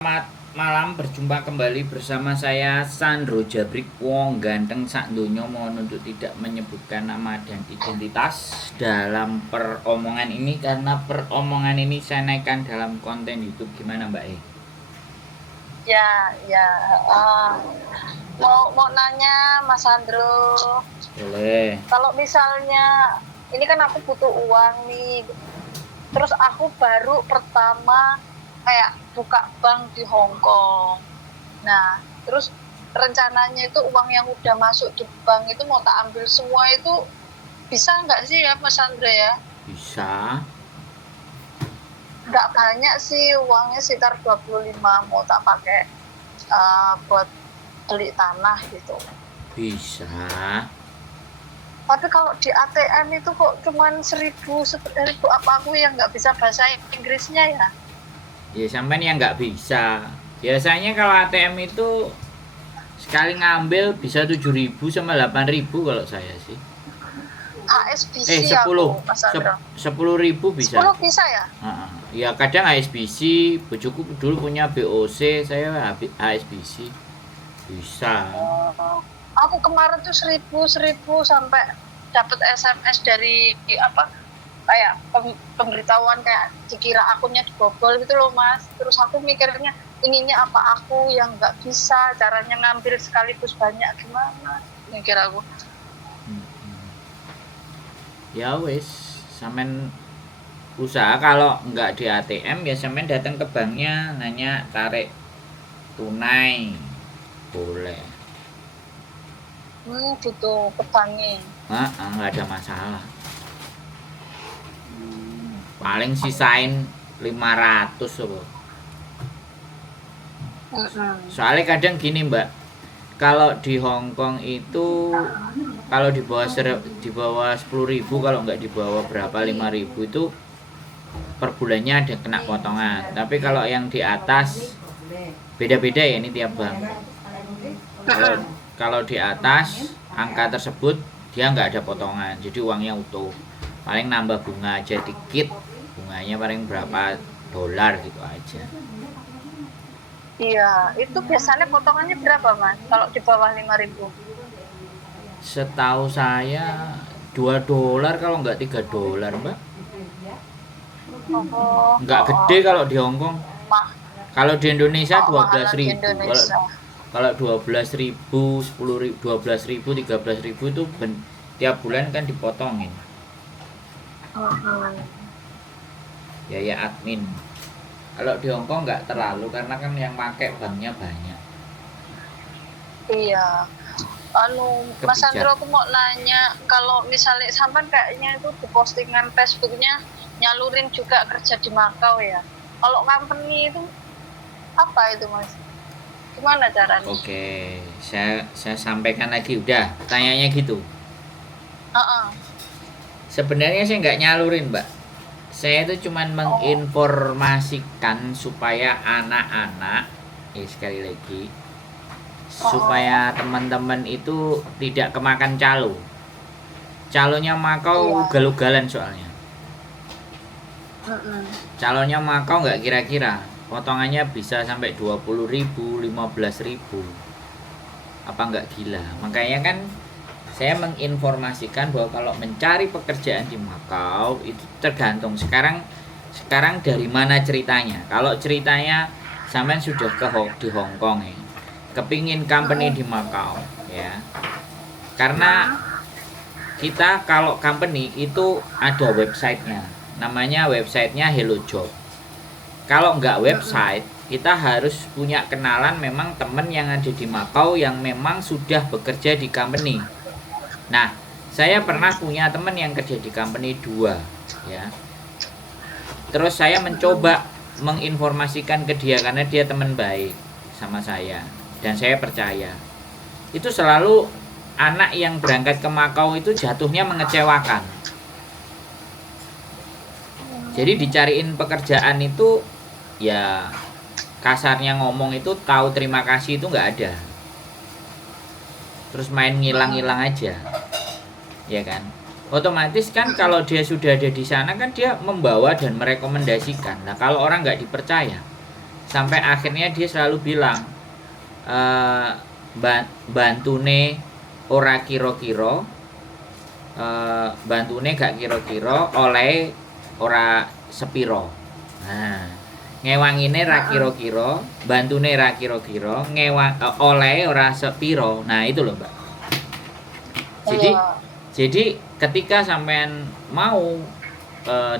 Selamat malam, berjumpa kembali bersama saya Sandro Jabrik Wong ganteng sak donya, mohon untuk tidak menyebutkan nama dan identitas dalam peromongan ini karena peromongan ini saya naikkan dalam konten YouTube. Gimana Mbak E? Ya, mau nanya Mas Sandro, Boleh. kalau misalnya ini kan aku butuh uang nih, terus aku baru pertama kayak buka bank di Hong Kong. Nah, terus rencananya itu uang yang udah masuk di bank itu mau tak ambil semua itu bisa nggak sih ya Mas Sandro ya? Bisa. Nggak banyak sih, uangnya sekitar 25, mau tak pakai buat beli tanah gitu. Bisa. Tapi kalau di ATM itu kok cuman 1000 apa aku yang nggak bisa bahasa Inggrisnya ya? Ya sampean yang nggak bisa. Biasanya kalau ATM itu sekali ngambil bisa 7.000 sama 8.000 kalau saya sih. HSBC 10 aku, Mas Sandro. 10.000 bisa. 10 bisa ya? Ya kadang HSBC, bojoku dulu punya BOC, saya HSBC. Bisa. Aku kemarin tuh 1000 sampai dapat SMS dari apa kayak pemberitahuan kayak dikira akunnya dibobol gitu loh Mas. Terus aku mikirnya ininya apa aku yang nggak bisa, caranya ngambil sekaligus banyak gimana? Mikir aku. Ya wis, sampean usaha kalau nggak di ATM ya sampean datang ke banknya nanya tarik tunai. Boleh. Butuh ke banknya. Nggak ada masalah. Paling sisain 500 apa. Soalnya kadang gini Mbak, kalau di Hong Kong itu kalau di bawah 10.000, kalau nggak di bawah berapa 5.000 itu per bulannya ada kena potongan. Tapi kalau yang di atas beda-beda ya, ini tiap bank. Kalau di atas angka tersebut dia nggak ada potongan, jadi uangnya utuh. Paling nambah bunga aja dikit, bunganya paling berapa dolar gitu aja. Iya, itu biasanya potongannya berapa Mas? Kalau di bawah 5.000? Setahu saya 2 dolar kalau nggak 3 dolar Mbak. Nggak gede kalau di Hong Kong. Kalau di Indonesia 12.000. Kalau 12.000, 10.000, 12.000, 13.000 itu tiap bulan kan dipotongin. Biaya admin. Kalau di Hong Kong nggak terlalu karena kan yang pakai banknya banyak. Iya. Mas Sandro, aku mau nanya, kalau misalnya sampai kayaknya itu di postingan Facebooknya nyalurin juga kerja di Makau ya. Kalau company itu apa itu Mas? Gimana caranya? Oke, saya sampaikan lagi, udah tanyanya gitu. Sebenarnya saya nggak nyalurin Mbak. Saya itu cuman menginformasikan supaya anak-anak, sekali lagi, supaya teman-teman itu tidak kemakan calo. Calonya Makau ugal-ugalan soalnya. Calonnya Makau nggak kira-kira, potongannya bisa sampai 20.000, 15.000. Apa nggak gila? Makanya kan saya menginformasikan bahwa kalau mencari pekerjaan di Makau itu tergantung sekarang dari mana ceritanya. Kalau ceritanya sampean sudah di Hong Kong ya, kepingin company di Makau ya, karena kita kalau company itu ada websitenya, namanya websitenya Hello Job. Kalau nggak website, kita harus punya kenalan memang teman yang ada di Makau yang memang sudah bekerja di company. Nah, saya pernah punya teman yang kerja di company 2 ya. Terus saya mencoba menginformasikan ke dia karena dia teman baik sama saya dan saya percaya. Itu selalu anak yang berangkat ke Makau itu jatuhnya mengecewakan. Jadi dicariin pekerjaan itu ya kasarnya ngomong itu tahu terima kasih itu nggak ada. Terus main ngilang-ngilang aja, ya kan? Otomatis kan kalau dia sudah ada di sana kan dia membawa dan merekomendasikan. Nah kalau orang nggak dipercaya, sampai akhirnya dia selalu bilang eh bantune ora kira-kira, bantune gak kira-kira, oleh ora sepiro. Nah, ngewangine ra kira-kira, bantune ra kira-kira, oleh ora sepiro. Nah, itu loh, Mbak. Jadi Iya. jadi ketika sampean mau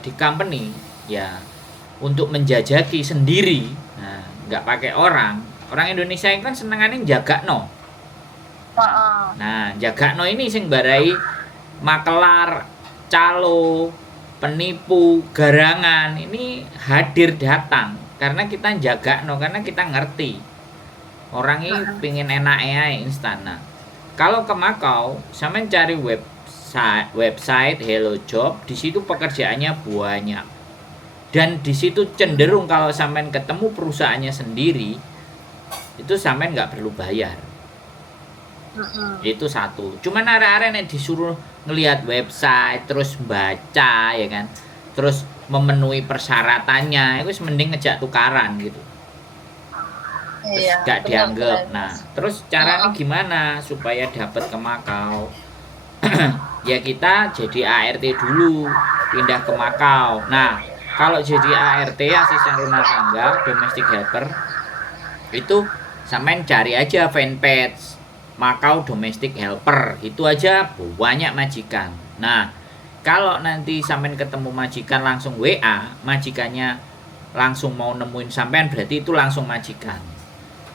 di company ya untuk menjajaki sendiri, nah nggak pakai orang Indonesia itu kan senengannya jaga no. Heeh. Nah jaga no ini sing barai makelar, calo, penipu, garangan ini hadir datang karena kita jaga no, karena kita ngerti orang ini pengen enak instan. Nah, kalau ke Makau sampean cari website Hello Job, di situ pekerjaannya banyak. Dan di situ cenderung kalau sampean ketemu perusahaannya sendiri, itu sampean nggak perlu bayar. Itu satu. Cuman arek-arek nek disuruh ngelihat website terus baca ya kan, terus memenuhi persyaratannya, itu mending ngejak tukaran gitu. Iya. Gak dianggap. Benar. Nah, terus caranya gimana supaya dapat ke Makau? Ya kita jadi ART dulu, pindah ke Makau. Nah, kalau jadi ART, asisten rumah tangga, domestic helper, itu sampean cari aja fanpage Makau domestic helper, itu aja banyak majikan. Nah, kalau nanti sampean ketemu majikan langsung WA, majikannya langsung mau nemuin sampean, berarti itu langsung majikan.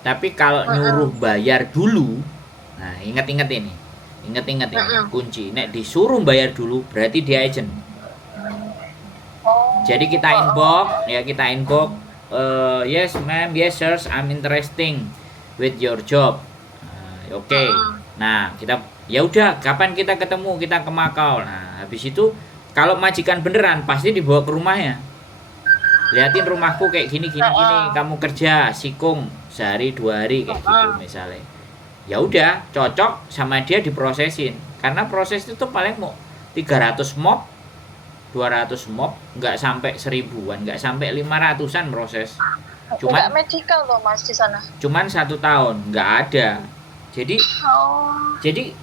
Tapi kalau nyuruh bayar dulu, nah ingat-ingat ini, kunci. Nek disuruh bayar dulu, berarti dia agent. Jadi kita inbox, yes ma'am, yes sir, I'm interesting with your job. Oke. Nah, kita ya udah, kapan kita ketemu, kita ke Makau. Nah, habis itu kalau majikan beneran pasti dibawa ke rumahnya. Liatin rumahku kayak gini, kamu kerja sikung sehari 2 hari kayak gitu misalnya. Ya udah, cocok sama dia diprosesin. Karena proses itu paling mau 300 mop, 200 mop, nggak sampai 1000-an, nggak sampai 500-an proses. Cuman medical loh Mas di sana. Cuman 1 tahun, nggak ada. Jadi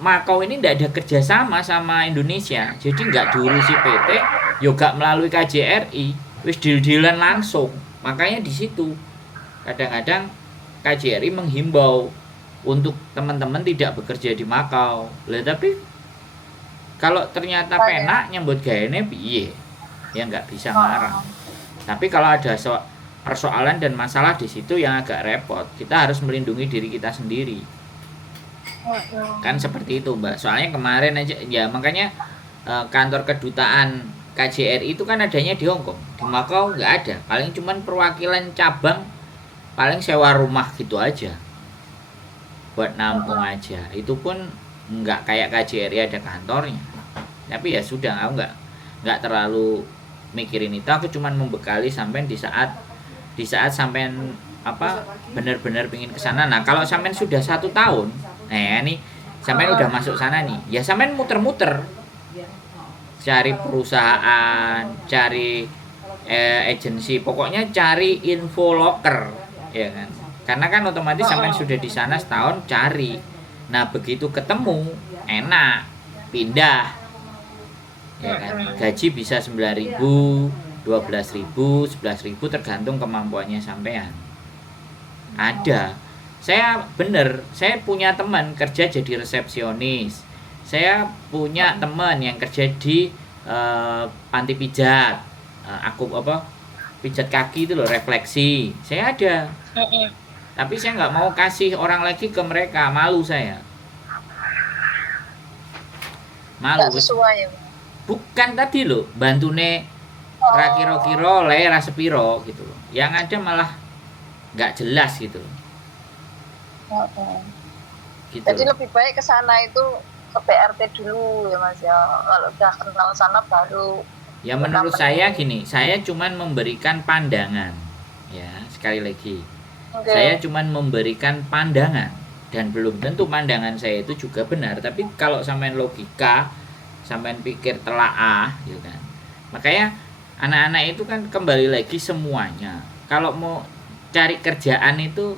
Makau ini nggak ada kerjasama sama Indonesia. Jadi nggak diurusi PT, juga melalui KJRI, wis deal-dealan langsung. Makanya di situ kadang-kadang KJRI menghimbau untuk teman-teman tidak bekerja di Makau. Tapi kalau ternyata penak nyambut gayane piye? Ya nggak bisa marah. Tapi kalau ada persoalan dan masalah di situ yang agak repot, kita harus melindungi diri kita sendiri. Kan seperti itu, Mbak. Soalnya kemarin aja ya, makanya kantor kedutaan KJRI itu kan adanya di Hongkong. Di Makau nggak ada. Paling cuman perwakilan cabang, paling sewa rumah gitu aja. Buat nampung aja. Itu pun nggak kayak KJRI ada kantornya. Tapi ya sudah, aku nggak terlalu mikirin itu. Aku cuman membekali sampean di saat sampean benar-benar pingin kesana. Nah, kalau sampean sudah 1 tahun, nih sampean udah masuk sana nih, ya sampean muter-muter cari perusahaan, cari agensi, pokoknya cari info loker, ya kan? Karena kan otomatis sampean sudah di sana setahun cari. Nah, begitu ketemu enak, pindah, ya kan? Gaji bisa 9.000, 12.000, 11.000 tergantung kemampuannya sampean. Ada. Saya punya teman kerja jadi resepsionis. Saya punya teman yang kerja di panti pijat. Pijat kaki itu loh, refleksi. Saya ada. Tapi saya nggak mau kasih orang lagi ke mereka, malu saya. Malu. Nggak sesuai. Bukan tadi loh, bantune ra kira-kira le ra sepiro gitu loh. Yang ada malah nggak jelas gitu loh. Gitu. Jadi lebih baik ke sana itu ke PRT dulu ya Mas ya. Kalau udah kenal sana baru. Ya menurut saya gini, saya cuman memberikan pandangan. Ya, sekali lagi. Saya cuman memberikan pandangan dan belum tentu pandangan saya itu juga benar, tapi kalau sampean logika, sampean pikir telaah gitu kan. Makanya anak-anak itu kan kembali lagi semuanya. Kalau mau cari kerjaan itu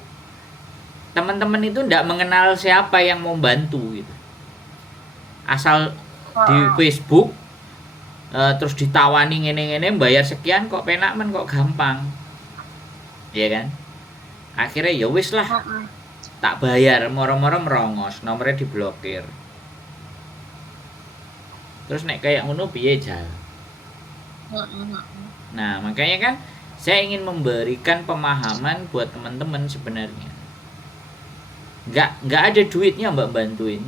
teman-teman itu ndak mengenal siapa yang mau bantu gitu. Asal di Facebook terus ditawani ngene-ngene bayar sekian kok penak men kok gampang. Iya kan? Akhirnya ya wis lah. Tak bayar, moro-moro merongos, nomornya diblokir. Terus nek kayak ngono piye jal? Nah, makanya kan saya ingin memberikan pemahaman buat teman-teman sebenarnya. Nggak ada duitnya Mbak bantuin,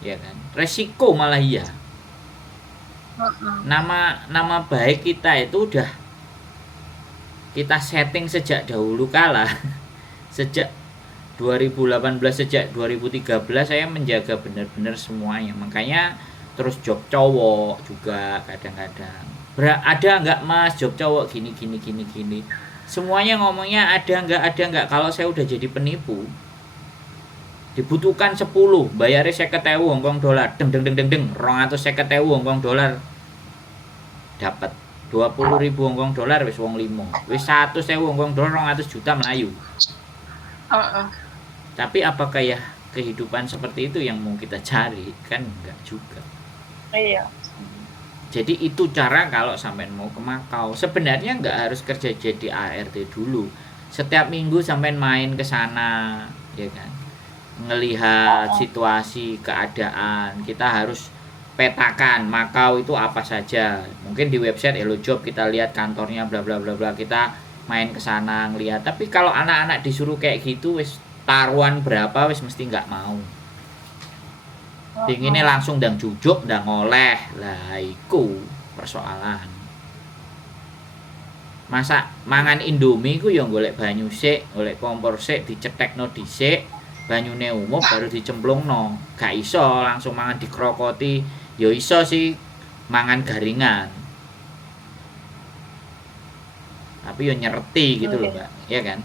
ya kan? Resiko malah iya. Nama baik kita itu udah kita setting sejak dahulu kala. Sejak 2018, sejak 2013 saya menjaga benar-benar semuanya. Makanya terus job cowok juga kadang-kadang. Ada nggak mas job cowok gini. Semuanya ngomongnya ada nggak. Kalau saya udah jadi penipu, dibutuhkan 10, bayarnya 50.000 Hongkong dolar, deng 250.000 Hongkong dolar, dapat 20.000 Hongkong dolar wis wong 5, wis 100.000 Hongkong dolar 200 juta Melayu. Tapi apakah ya kehidupan seperti itu yang mau kita cari? Kan enggak juga. Iya. Jadi itu cara kalau sampai mau ke Makau. Sebenarnya nggak harus kerja jadi ART dulu. Setiap minggu sampai main ke sana, ya kan? Ngelihat situasi, keadaan. Kita harus petakan Makau itu apa saja. Mungkin di website Hello Job kita lihat kantornya bla bla bla bla. Kita main ke sana ngelihat. Tapi kalau anak-anak disuruh kayak gitu wis taruhan berapa wis mesti nggak mau. Pinginnya langsung ndang jujuk, ndang oleh. Lah iku persoalan. Masak mangan Indomie ku ya golek banyu sik, golek kompor sik, dicetekno dhisik, banyune umum baru dicemplungno. Gak iso langsung mangan dikrokoti. Ya iso sih mangan garingan. Tapi ya nyerti gitu loh, Mbak. Iya kan?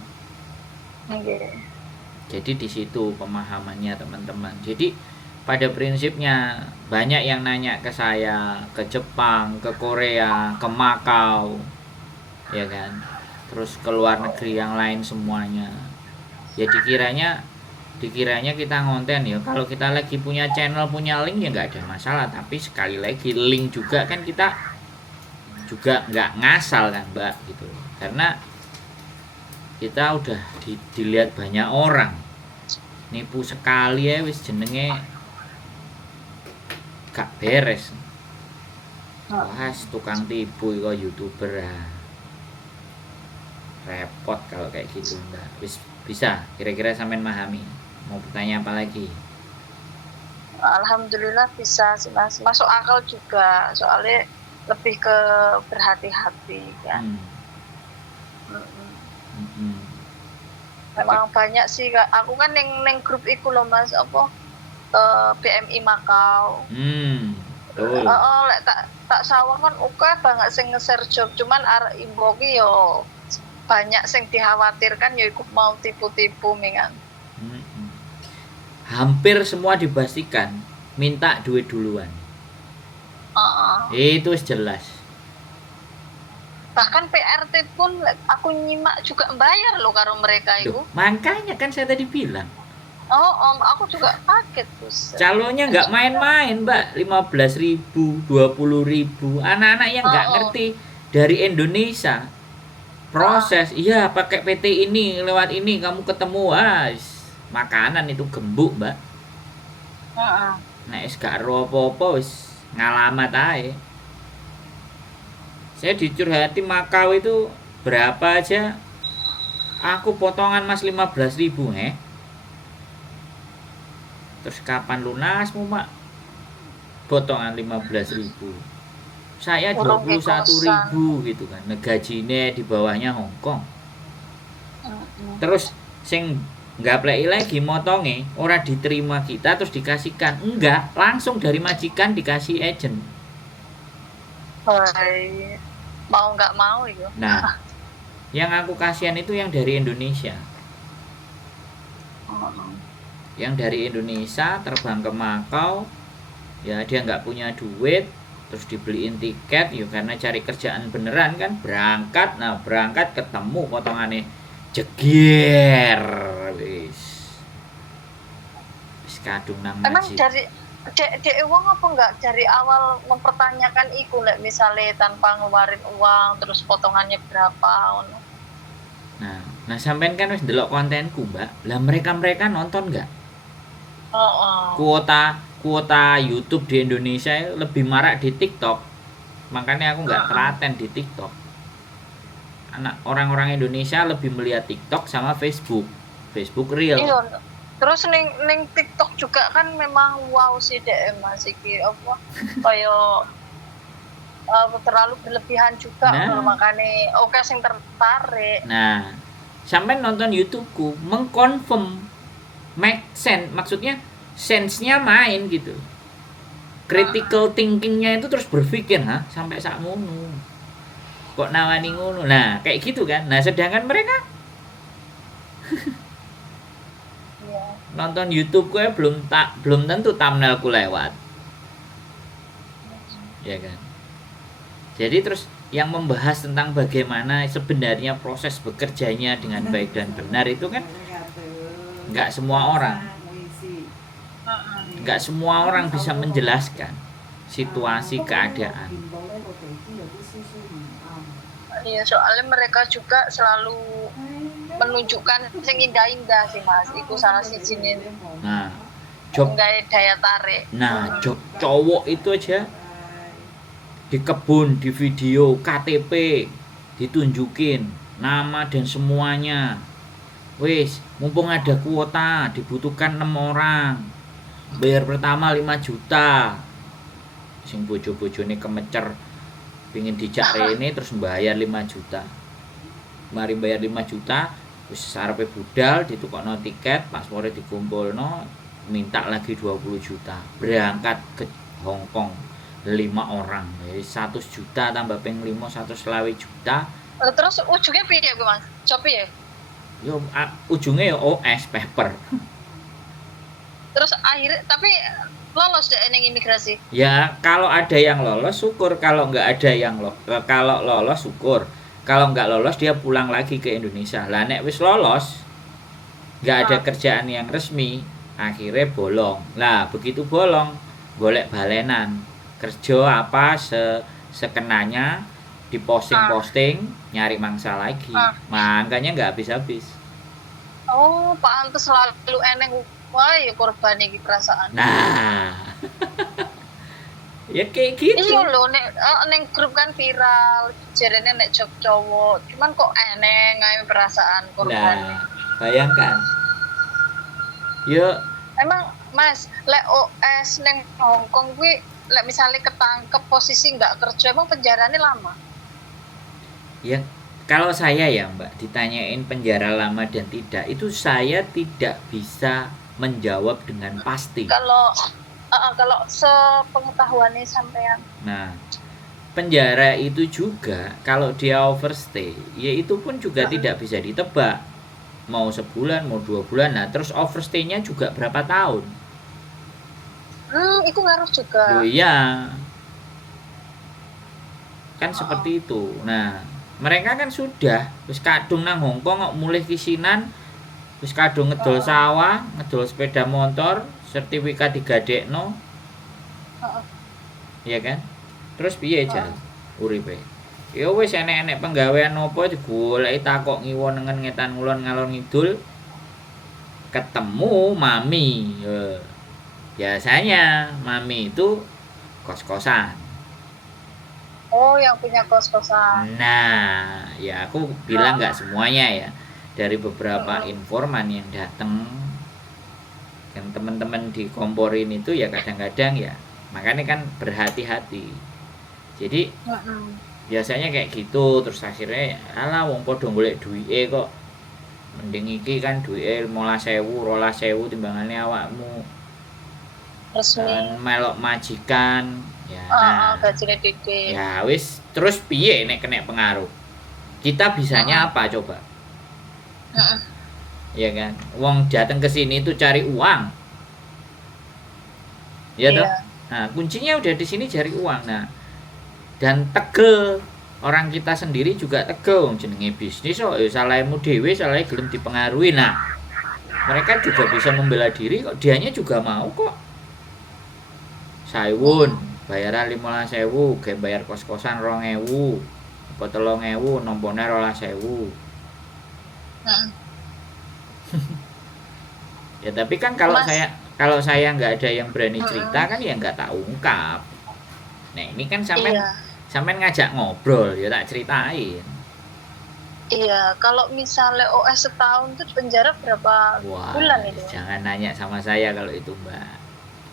Jadi di situ pemahamannya teman-teman. Jadi pada prinsipnya banyak yang nanya ke saya, ke Jepang, ke Korea, ke Makau, ya kan, terus ke luar negeri yang lain semuanya. Ya dikiranya kita ngonten ya, kalau kita lagi punya channel, punya link ya nggak ada masalah. Tapi sekali lagi link juga kan kita juga nggak ngasal kan Mbak gitu, karena kita udah dilihat banyak orang, nipu sekali ya wis jenenge gak beres. Wah, tukang tipu kok YouTuber repot kalau kayak gitu Mbak. Wis bisa kira-kira sampean memahami. Mau bertanya apa lagi? Alhamdulillah bisa sih mas, masuk akal juga, soalnya lebih ke berhati-hati kan. Memang banyak sih Kak. Aku kan neng grup iku loh mas, apa BMI Makau. Betul. Lek tak sawang kan oke banget sing nge-share job, cuman arek imbo ki yo banyak sing dikhawatirkan ya ikut mau tipu-tipu mingan. Hampir semua dipastikan minta duit duluan. Itu jelas. Bahkan PRT pun aku nyimak juga bayar loh karo mereka itu. Makanya kan saya tadi bilang. Aku juga kaget tuh. Calonnya nggak main-main Mbak, 15.000, 20.000. Anak-anak yang nggak ngerti dari Indonesia proses, iya pakai PT ini lewat ini kamu ketemu makanan itu gembuk Mbak. Nek gak ero apa-apa wis ngalamat ae. Saya dicurhati Makau itu berapa aja, aku potongan mas 15.000 Terus kapan lunasmu Mak? Potongan 15.000. Saya 21.000 gitu kan. Negajine di bawahnya Hongkong. Terus sing ngapleki lagi motonge ora diterima kita terus dikasihkan. Enggak, langsung dari majikan dikasih agent. Mau nggak mau itu. Nah, yang aku kasihan itu yang dari Indonesia. Yang dari Indonesia terbang ke Makau, ya dia nggak punya duit, terus dibeliin tiket, ya karena cari kerjaan beneran kan, berangkat ketemu potongannya jeger wis kadung nang Emang masjid. dari dek uang apa enggak dari awal mempertanyakan iku lek misalnya tanpa ngeluarin uang terus potongannya berapa ngono. Nah sampean kan wis ndelok kontenku, Mbak. Lah mereka nonton nggak? Kuota YouTube di Indonesia lebih marak di TikTok. Makanya aku nggak telaten di TikTok. Orang-orang Indonesia lebih melihat TikTok sama Facebook Reel. Iya. Terus ning TikTok juga kan memang wow sih dek Mas iki apa kayak terlalu berlebihan juga makanya oke sing tertarik. Nah, sampai nonton YouTubeku mengkonfirm make sense, maksudnya sense-nya main gitu. Critical thinkingnya itu terus berpikir, sampai sak ngono. Kok nawani ngono. Nah, kayak gitu kan. Nah, sedangkan mereka nonton YouTube gue belum tentu thumbnailku lewat. Ya kan. Jadi terus yang membahas tentang bagaimana sebenarnya proses bekerjanya dengan baik dan benar itu kan nggak semua orang bisa menjelaskan situasi keadaan. Iya, soalnya mereka juga selalu menunjukkan sing indah-indah sih Mas. Itu salah sijine. Nah, job daya tarik. Nah, job cowok itu aja di kebun, di video, KTP ditunjukin nama dan semuanya. Wis, mumpung ada kuota, dibutuhkan 6 orang. Bayar pertama 5 juta. Sing bojo-bojone kemecer pingin dijak rene terus bayar 5 juta. Mari bayar 5 juta, wis sarepe budal ditukokno tiket, paspore dikumpulno, minta lagi 20 juta. Berangkat ke Hong Kong 5 orang. Jadi 100 juta tambah ping 5 120 juta. Terus ujungnya piye kuwi Mas? Copi ya? Yo ujungnya ya OS paper. Terus akhirnya tapi lolos deh ning imigrasi. Ya, kalau ada yang lolos syukur, kalau nggak ada yang kalau lolos syukur. Kalau nggak lolos dia pulang lagi ke Indonesia. Lah nek wis lolos nggak ada kerjaan yang resmi, akhirnya bolong. Lah begitu bolong, golek balenan. Kerja apa sekenanya, diposting-posting, nyari mangsa lagi. Makanya nggak habis-habis. Oh, pantes selalu eneng wae korban iki perasaan. Nah. Ya kayak gitu. Iya lho, nek grup kan viral, jarene nek job cowok, cuman kok eneng ae perasaan korban. Nah, bayangkan. Yo, emang Mas, lek OS neng Hong Kong kuwi lek misalnya ketangkep posisi nggak kerja emang penjaranya lama? Ya, kalau saya ya Mbak ditanyain penjara lama dan tidak, itu saya tidak bisa menjawab dengan pasti. Kalau sepengetahuannya sampean. Nah, penjara itu juga kalau dia overstay, ya itu pun juga tidak bisa ditebak. Mau sebulan, mau 2 bulan. Nah, terus overstay-nya juga berapa tahun? Itu ngaruh juga. Oh iya. Kan seperti itu. Nah, mereka kan sudah wis kadung nang Hong Kong kok mulih kisinan, wis kadung ngedol sawah, ngedol sepeda motor, sertifikat digadekno. Iya kan? Terus piye jan uripe? Ya wis enek-enek penggawean apa digoleki takok ngiwon nengen ngetan ngulon ngalor ngidul. Ketemu mami. Biasanya mami itu kos-kosan. Oh, yang punya kos-kosan. Nah, ya aku bilang nggak semuanya ya. Dari beberapa informan yang datang, kan teman-teman di komporin itu ya kadang-kadang ya, makanya kan berhati-hati. Jadi biasanya kayak gitu, terus akhirnya alah wong padha golek duwike kok. Mending iki kan duwike 15.000, 12.000 timbangane awakmu. Resmi. Melok majikan. Ya, gajine dede. Ya wis, terus piye nek kena pengaruh? Kita bisanya apa coba? Ya kan, wong datang ke sini itu cari uang. Ya toh? Nah, kuncinya udah di sini cari uang. Nah, dan tegel orang kita sendiri juga tega wong jenenge bisnis kok ya salahmu dhewe, salahe gelem dipengaruhi. Nah, mereka juga bisa membela diri kok, dianya juga mau kok. Saiwun, bayaran 15.000, ge bayar kos-kosan 2.000, apa 3.000, nompone 12.000. Heeh. Ya tapi kan Mas, kalau saya nggak ada yang berani cerita kan ya nggak tak ungkap. Nah ini kan sampean iya. sampean ngajak ngobrol ya tak ceritain. Iya, kalau misalnya OS setahun tuh penjara berapa Wah, bulan itu? jangan nanya sama saya kalau itu Mbak.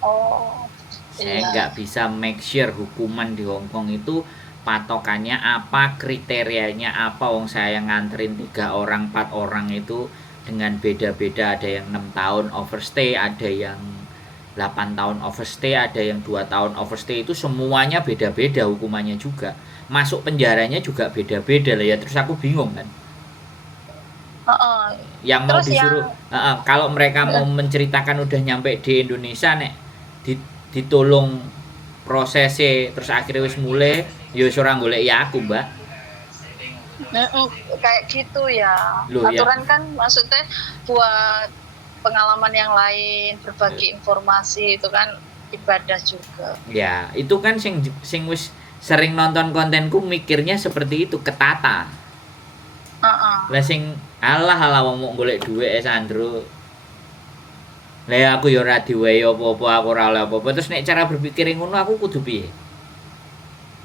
Oh, Saya iya. nggak bisa make sure hukuman di Hong Kong itu patokannya apa, kriterianya apa. Wong saya nganterin 3 orang, 4 orang itu dengan beda-beda. Ada yang 6 tahun overstay, ada yang 8 tahun overstay, ada yang 2 tahun overstay. Itu semuanya beda-beda hukumannya juga. Masuk penjaranya juga beda-beda lah ya. Terus aku bingung kan. Heeh. Yang mau Terus disuruh kalau mereka mau menceritakan udah nyampe di Indonesia nek ditolong prosesnya terus akhirnya wis mulai ya ora golek ya aku Mbak. kayak gitu ya. Loh ya, Aturan kan maksudnya buat pengalaman yang lain, berbagi informasi itu kan ibadah juga. ya itu kan sing wis sering nonton kontenku mikirnya seperti itu, ketata. Heeh. Lah sing alah wong mau golek dhuwit Sandro. Lah aku ya ora diwehi apa-apa, aku ora oleh apa-apa. Terus nek cara berpikir ngono aku kudu piye?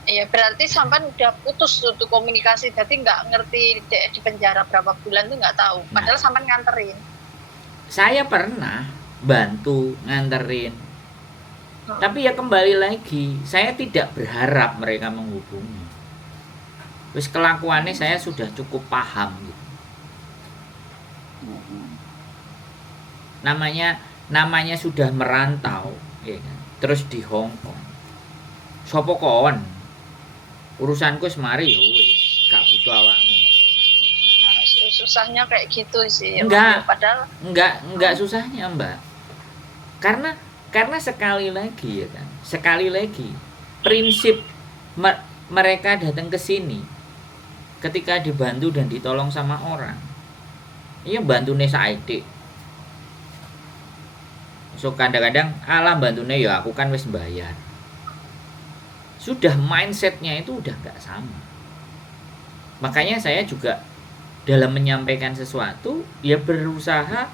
Iya, berarti sampean udah putus tuh komunikasi, jadi nggak ngerti di penjara berapa bulan tuh nggak tahu. Padahal sampean nganterin. Saya pernah bantu nganterin. Tapi ya kembali lagi, saya tidak berharap mereka menghubungi. Wis kelakuannya saya sudah cukup paham gitu. Namanya sudah merantau, ya kan? Terus di Hong Kong. Sopo kawan? Urusanku semari yo wis, gak butuh awakmu. Nah, susahnya kayak gitu sih. Enggak. Padahal Enggak susahnya, Mbak. Karena sekali lagi ya kan. Sekali lagi prinsip mereka datang ke sini ketika dibantu dan ditolong sama orang. Iya bantune saiki. So kadang-kadang alah bantune ya aku kan wis bayar. Sudah mindsetnya itu udah nggak sama. Makanya saya juga dalam menyampaikan sesuatu ya berusaha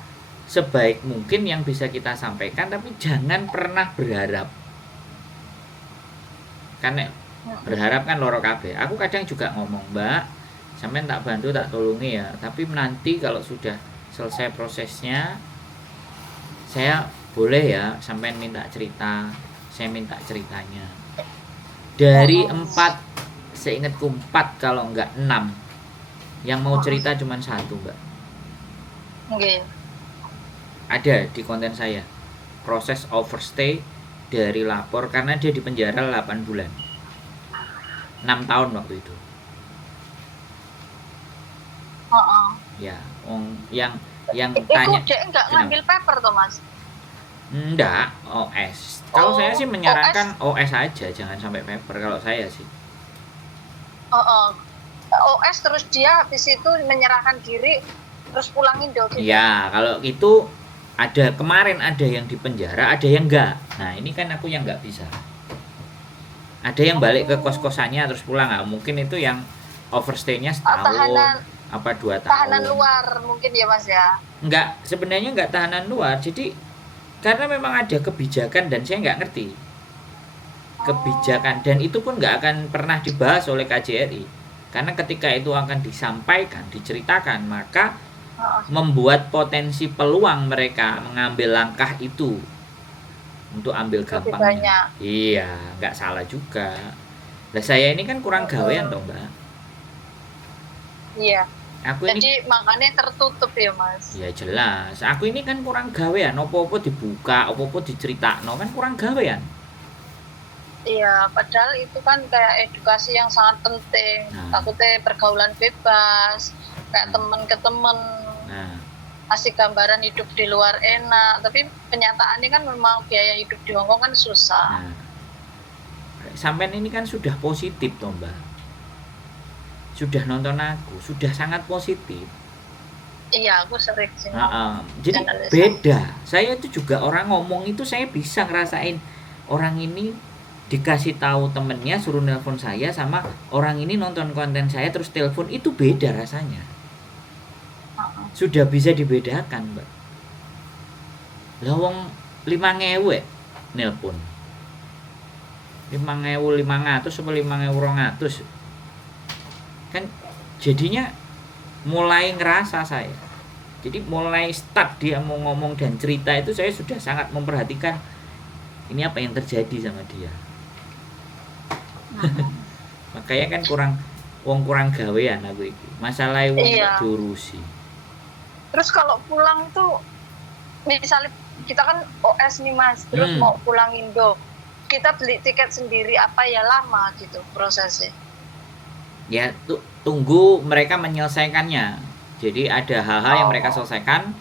sebaik mungkin yang bisa kita sampaikan, tapi jangan pernah berharap. Karena berharap kan loro kabeh. Aku kadang juga ngomong, Mbak, sampean tak bantu tak tolongi ya, tapi nanti kalau sudah selesai prosesnya saya boleh ya sampean minta cerita, saya minta ceritanya. Dari 4, seingatku 4 kalau enggak 6 yang mau cerita cuma 1, Mbak. okay. Ada di konten saya proses overstay dari lapor karena dia di penjara 8 bulan 6 tahun waktu itu. Ya, yang tanya itu dia nggak ngambil paper tuh Mas? Enggak, OS. Kalau saya sih menyarankan OS aja, jangan sampai paper kalau saya sih. OS terus dia habis itu menyerahkan diri terus pulang Indo gitu. Ya, kalau itu kemarin ada yang di penjara, ada yang enggak. Nah, ini kan aku yang enggak bisa. Ada yang balik ke kos-kosannya terus pulang. Nah, mungkin itu yang overstay-nya setahun apa 2 tahun. Tahanan luar mungkin ya Mas ya? Enggak, sebenarnya enggak tahanan luar. Jadi karena memang ada kebijakan dan saya enggak ngerti. Kebijakan dan itu pun enggak akan pernah dibahas oleh KJRI. Karena ketika itu akan disampaikan, diceritakan, maka membuat potensi peluang mereka mengambil langkah itu untuk ambil gampangnya. Iya, nggak salah juga. Lah saya ini kan kurang gawean toh, Mbak. Iya. Jadi ini, makanya tertutup ya Mas. Ya jelas. Aku ini kan kurang gawean, opo-opo dibuka, opo-opo diceritakno kan kurang gawean. Iya, padahal itu kan kayak edukasi yang sangat penting. Takutnya pergaulan bebas, kayak temen ke temen. Kasih gambaran hidup di luar enak, tapi kenyataannya kan memang biaya hidup di Hongkong kan susah. Sampean ini kan sudah positif toh Mbak. sudah nonton aku, sudah sangat positif. Iya, aku sering sih ngomong Jadi channel sama. beda. Saya itu juga orang ngomong itu saya bisa ngerasain orang ini dikasih tahu temennya suruh nelpon saya sama orang ini nonton konten saya terus telepon, itu beda rasanya. Sudah bisa dibedakan, Mbak. Lah wong 5.000 nelpon. 5.500 apa 5.200. Kan jadinya mulai ngerasa saya. Jadi mulai start dia mau ngomong dan cerita itu saya sudah sangat memperhatikan ini apa yang terjadi sama dia. Makanya kan kurang gawean aku iki. Masalah wong Iya. diurusi. Terus kalau pulang tuh misalnya kita kan OS nih Mas, terus mau pulang Indo, kita beli tiket sendiri apa ya lama gitu prosesnya? Ya tunggu mereka menyelesaikannya. Jadi ada hal-hal yang mereka selesaikan.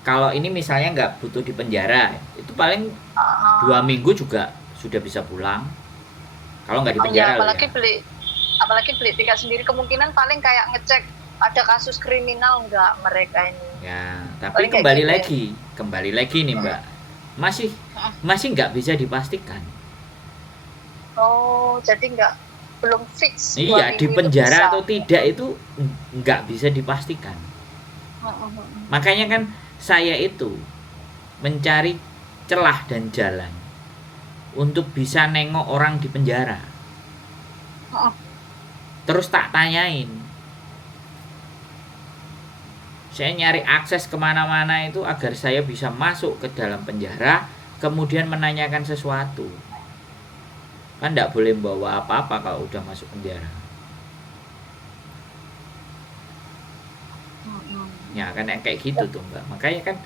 Kalau ini misalnya nggak butuh di penjara, itu paling 2 minggu juga sudah bisa pulang. Kalau nggak di penjara apalagi beli tiket sendiri kemungkinan paling kayak ngecek ada kasus kriminal nggak mereka ini. Ya, tapi kembali lagi nih Mbak, masih nggak bisa dipastikan. Oh, jadi belum fix. Iya, di penjara atau tidak itu nggak bisa dipastikan. Makanya kan saya itu mencari celah dan jalan untuk bisa nengok orang di penjara. Terus tak tanyain. Saya nyari akses kemana-mana itu agar saya bisa masuk ke dalam penjara, kemudian menanyakan sesuatu. Kan tidak boleh bawa apa-apa kalau udah masuk penjara. Ya kan kayak gitu tuh Mbak. Makanya kan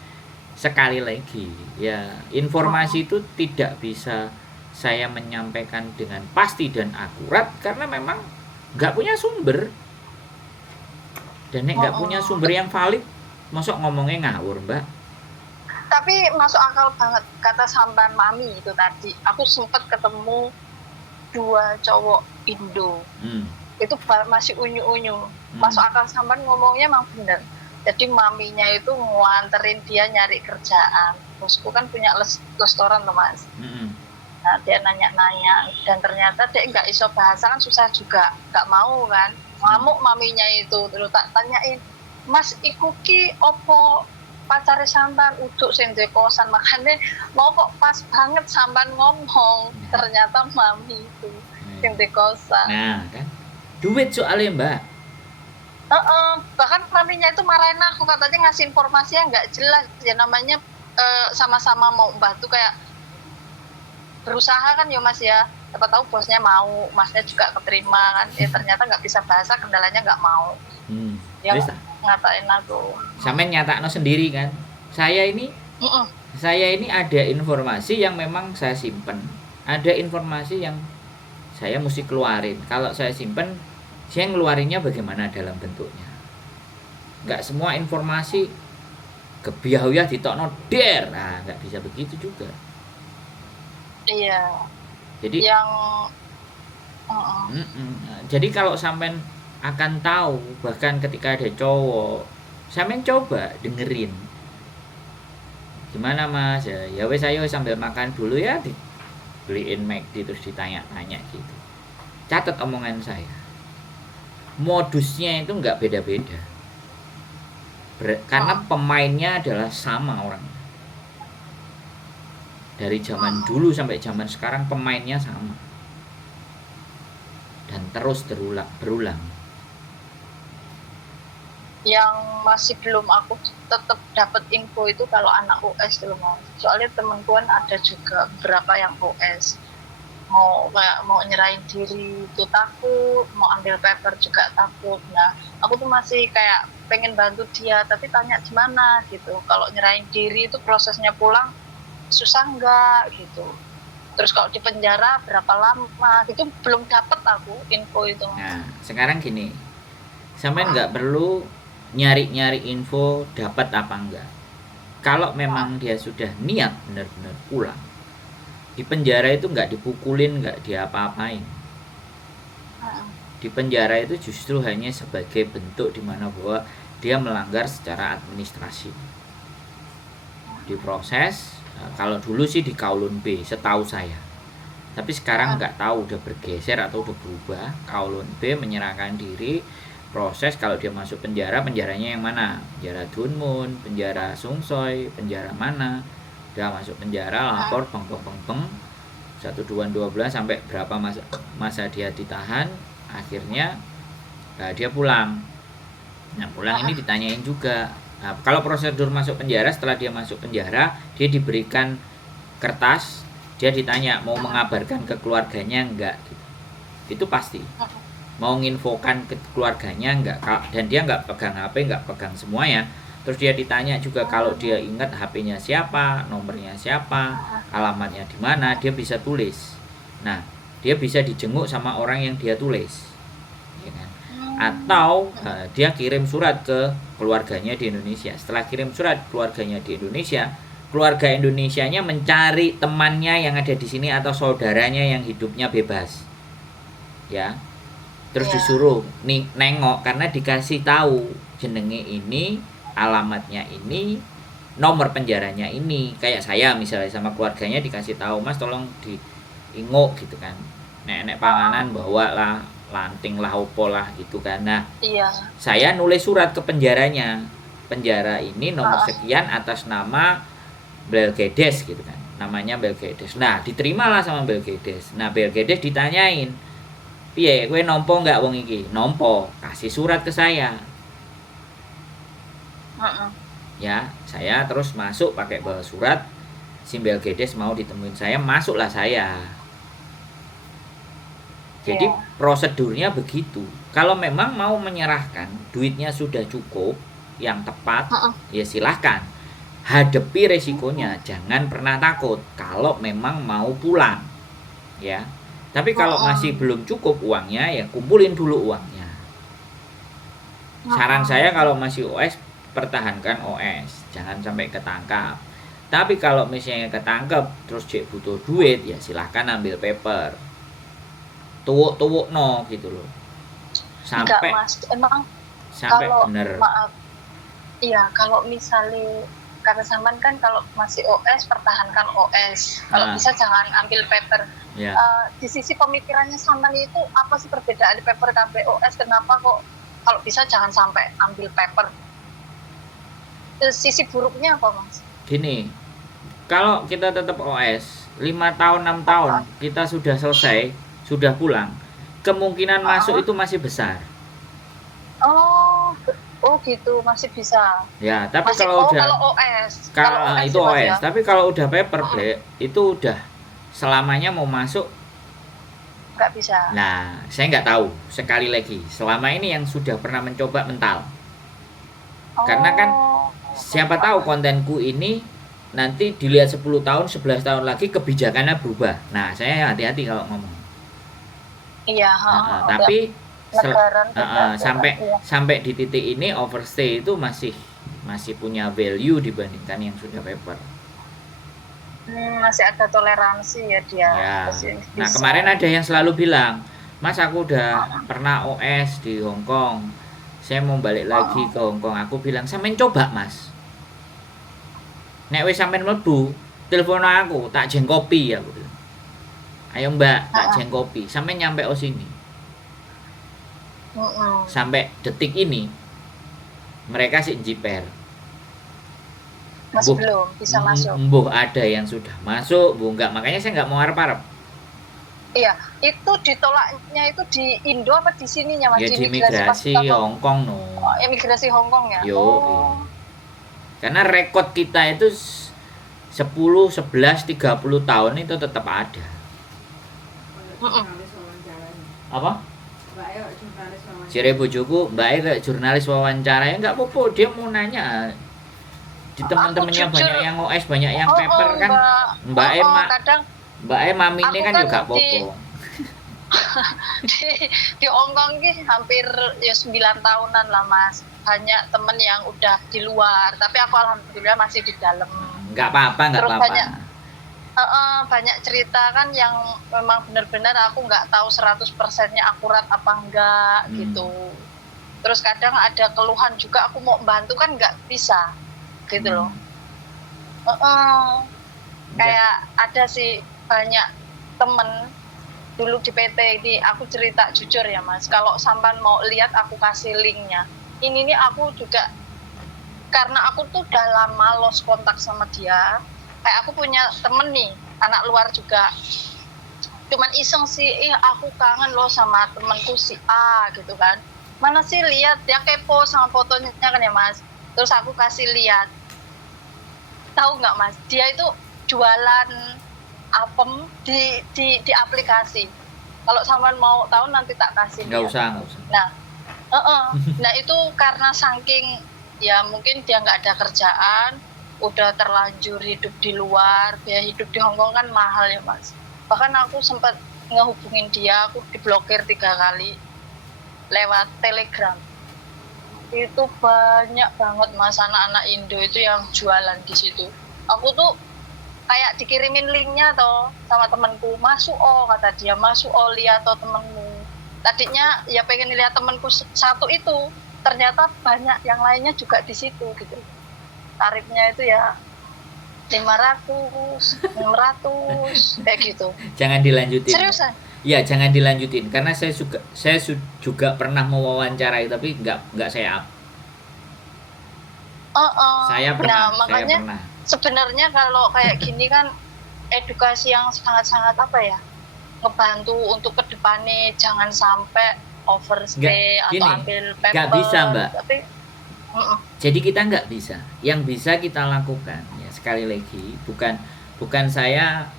sekali lagi ya informasi itu tidak bisa saya menyampaikan dengan pasti dan akurat karena memang nggak punya sumber. Dan nggak punya sumber yang valid, masuk ngomongnya ngawur Mbak. Tapi masuk akal banget kata sampan mami itu tadi. Aku sempat ketemu 2 cowok Indo. Itu masih unyu-unyu. Masuk akal sampan ngomongnya emang bener. Jadi maminya itu nganterin dia nyari kerjaan. Bosku kan punya restoran tuh Mas. Nah, dia nanya-nanya dan ternyata dia nggak iso bahasa kan susah juga, nggak mau kan. Ngamuk maminya itu, terus tak tanyain, Mas iku ki opo pacare sampan uduk sing duwe kosan, makanya mau kok pas banget sampan ngomong, ternyata mami itu sing duwe kosan. Nah kan duit soalnya Mbak. Bahkan maminya itu marahin aku, katanya ngasih informasi yang nggak jelas ya, namanya sama-sama mau bantu kayak berusaha kan ya Mas ya. Siapa tahu bosnya mau, masnya juga keterima kan, ternyata nggak bisa bahasa, kendalanya nggak mau. Yang ngatain aku. Sampai nyatakno sendiri kan. Saya ini ada informasi yang memang saya simpen, ada informasi yang saya mesti keluarin. Kalau saya simpen, saya ngeluarinnya bagaimana dalam bentuknya. Nggak semua informasi kebiahuyah ditokno der, nah nggak bisa begitu juga. Iya. Jadi jadi kalau sampean akan tahu, bahkan ketika ada cowok, sampean coba dengerin. Gimana Mas? Ya wes ayo sambil makan dulu ya, dibeliin McD terus ditanya-tanya gitu. Catat omongan saya. Modusnya itu nggak beda-beda. Karena pemainnya adalah sama orang. Dari zaman dulu sampai zaman sekarang pemainnya sama. Dan terus berulang. Yang masih belum aku tetap dapat info itu kalau anak US dulu Mas. Soalnya temanku kan ada juga beberapa yang US. Mau nyerahin diri itu takut, mau ambil paper juga takut. Nah, aku tuh masih kayak pengen bantu dia, tapi tanya gimana gitu. Kalau nyerahin diri itu prosesnya pulang susah enggak gitu. Terus kalau di penjara berapa lama gitu, belum dapat aku info itu. Nah sekarang gini, sampai nggak perlu nyari info dapat apa enggak. Kalau memang dia sudah niat benar-benar pulang, di penjara itu nggak dipukulin, nggak diapa-apain. Di penjara itu justru hanya sebagai bentuk di mana bahwa dia melanggar secara administrasi. Diproses, kalau dulu sih di Kowloon B, setahu saya. Tapi sekarang nggak tahu udah bergeser atau udah berubah. Kowloon B menyerahkan diri, proses kalau dia masuk penjara, penjaranya yang mana? Penjara Dunmun, penjara Sungsoi, penjara mana? Dia masuk penjara, lapor beng 1, 2, 12 sampai berapa masa dia ditahan, akhirnya dia pulang. Nah, pulang ini ditanyain juga. Nah, kalau prosedur masuk penjara, setelah dia masuk penjara, dia diberikan kertas, dia ditanya mau mengabarkan ke keluarganya enggak gitu. Itu pasti. Mau nginfokan ke keluarganya enggak, dan dia enggak pegang HP, enggak pegang semuanya. Terus dia ditanya juga kalau dia ingat HP-nya siapa, nomornya siapa, alamatnya di mana, dia bisa tulis. Nah, dia bisa dijenguk sama orang yang dia tulis. Ya kan? Atau dia kirim surat ke keluarganya di Indonesia. Setelah kirim surat keluarganya di Indonesia, keluarga Indonesianya mencari temannya yang ada di sini atau saudaranya yang hidupnya bebas. Ya. Terus disuruh nengok karena dikasih tahu jenenge ini, alamatnya ini, nomor penjaranya ini. Kayak saya misalnya sama keluarganya dikasih tahu, Mas tolong diingok gitu kan. Nek panganan bawa lah, lanting lah, opo lah gitu kan. Nah, saya nulis surat ke penjaranya. Penjara ini nomor sekian atas nama Belgedes gitu kan. Namanya Belgedes. Nah, diterimalah sama Belgedes. Nah, Belgedes ditanyain, piye kowe nompo enggak wong iki? Nompo, kasih surat ke saya. Ya, saya terus masuk pakai bawa surat. Si Belgedes mau ditemuin saya, masuklah saya. Jadi prosedurnya begitu. Kalau memang mau menyerahkan, duitnya sudah cukup, yang tepat, ya silahkan. Hadapi resikonya, jangan pernah takut. Kalau memang mau pulang, ya. Tapi kalau masih belum cukup uangnya, ya kumpulin dulu uangnya. Saran saya kalau masih OS, pertahankan OS, jangan sampai ketangkap. Tapi kalau misalnya ketangkep, terus cek butuh duit, ya silahkan ambil paper. Tuwuk no gitu loh. Sampai enggak, Mas. Emang sampai kalau bener. Maaf. Iya, kalau misalnya kata Saman kan kalau masih OS pertahankan OS. Kalau bisa jangan ambil paper. Di sisi pemikirannya Saman itu apa sih perbedaan paper KBOS? Kenapa kok kalau bisa jangan sampai ambil paper? Sisi buruknya apa, Mas? Gini, kalau kita tetap OS 5 tahun 6 tahun kita sudah selesai, sudah pulang, kemungkinan masuk itu masih besar. Oh gitu, masih bisa. Ya, tapi masih, kalau udah kalau OS, itu OS, tapi kalau udah paper black itu udah selamanya mau masuk nggak bisa. Nah, saya nggak tahu. Sekali lagi, selama ini yang sudah pernah mencoba mental. Karena kan siapa tahu kontenku ini nanti dilihat 10 tahun, 11 tahun lagi kebijakannya berubah. Nah, saya hati-hati kalau ngomong. Iya, tapi sampai di titik ini overstay itu masih punya value dibandingkan yang sudah paper. Masih ada toleransi ya dia. Ya. Nah, kemarin ada yang selalu bilang, Mas aku udah pernah OS di Hong Kong, saya mau balik lagi ke Hong Kong. Aku bilang, sampean coba Mas, nek wis sampean mlebu, telepon aku, tak jengkopi aku bilang. Ayo Mbak, tak jengkopi, sampai nyampe sini. Sampai detik ini mereka sih jiper. Masih belum bisa masuk. Ada yang sudah masuk, enggak. Makanya saya enggak mau harap-harap. Iya, itu ditolaknya itu di Indo apa di sininya Mas? Ya, di imigrasi Hong Kong no. Imigrasi Hong Kong ya. Karena rekod kita itu 10, 11, 30 tahun itu tetap ada. Apa? Ciri bojoku, Mbak kayak jurnalis wawancara, ya nggak apa-apa, dia mau nanya. Di teman-temannya banyak yang OS, banyak yang paper kan. Mbak Mami ini kan juga apa-apa. Di Hong Kong ini hampir ya 9 tahunan lah Mas. Banyak temen yang udah di luar, tapi aku alhamdulillah masih di dalam. Nggak apa-apa. banyak cerita kan yang memang benar-benar aku nggak tahu 100%-nya akurat apa enggak gitu. Terus kadang ada keluhan juga, aku mau bantu kan nggak bisa gitu loh. Kayak ada sih banyak temen dulu di PT ini, aku cerita jujur ya Mas, kalau sampan mau lihat aku kasih linknya. Ini nih aku juga, karena aku tuh udah lama lost kontak sama dia. Kayak aku punya temen nih, anak luar juga, cuman iseng sih, aku kangen loh sama temenku si A gitu kan. Mana sih lihat, dia kepo sama fotonya kan ya Mas. Terus aku kasih lihat, tahu nggak Mas, dia itu jualan apem di aplikasi. Kalau sampean mau tahu nanti tak kasih. Nggak usah. Nah, nah itu karena saking ya mungkin dia nggak ada kerjaan, udah terlanjur hidup di luar, biaya hidup di Hongkong kan mahal ya Mas. Bahkan aku sempat ngehubungin dia, aku diblokir 3 kali lewat Telegram. Itu banyak banget Mas anak-anak Indo itu yang jualan di situ. Aku tuh kayak dikirimin linknya toh sama temanku, masuk kata dia, masuk lihat toh temenmu. Tadinya ya pengen lihat temanku satu itu, ternyata banyak yang lainnya juga di situ gitu. Tarifnya itu ya 500, 600 kayak gitu. Jangan dilanjutin. Seriusan? Ya, jangan dilanjutin karena saya juga pernah mewawancarai tapi nggak saya up. Saya pernah. Nah, makanya sebenarnya kalau kayak gini kan edukasi yang sangat-sangat apa ya, ngebantu untuk kedepannya jangan sampai overstay atau ambil paper. Nggak bisa Mbak. Tapi jadi kita nggak bisa. Yang bisa kita lakukan ya sekali lagi bukan saya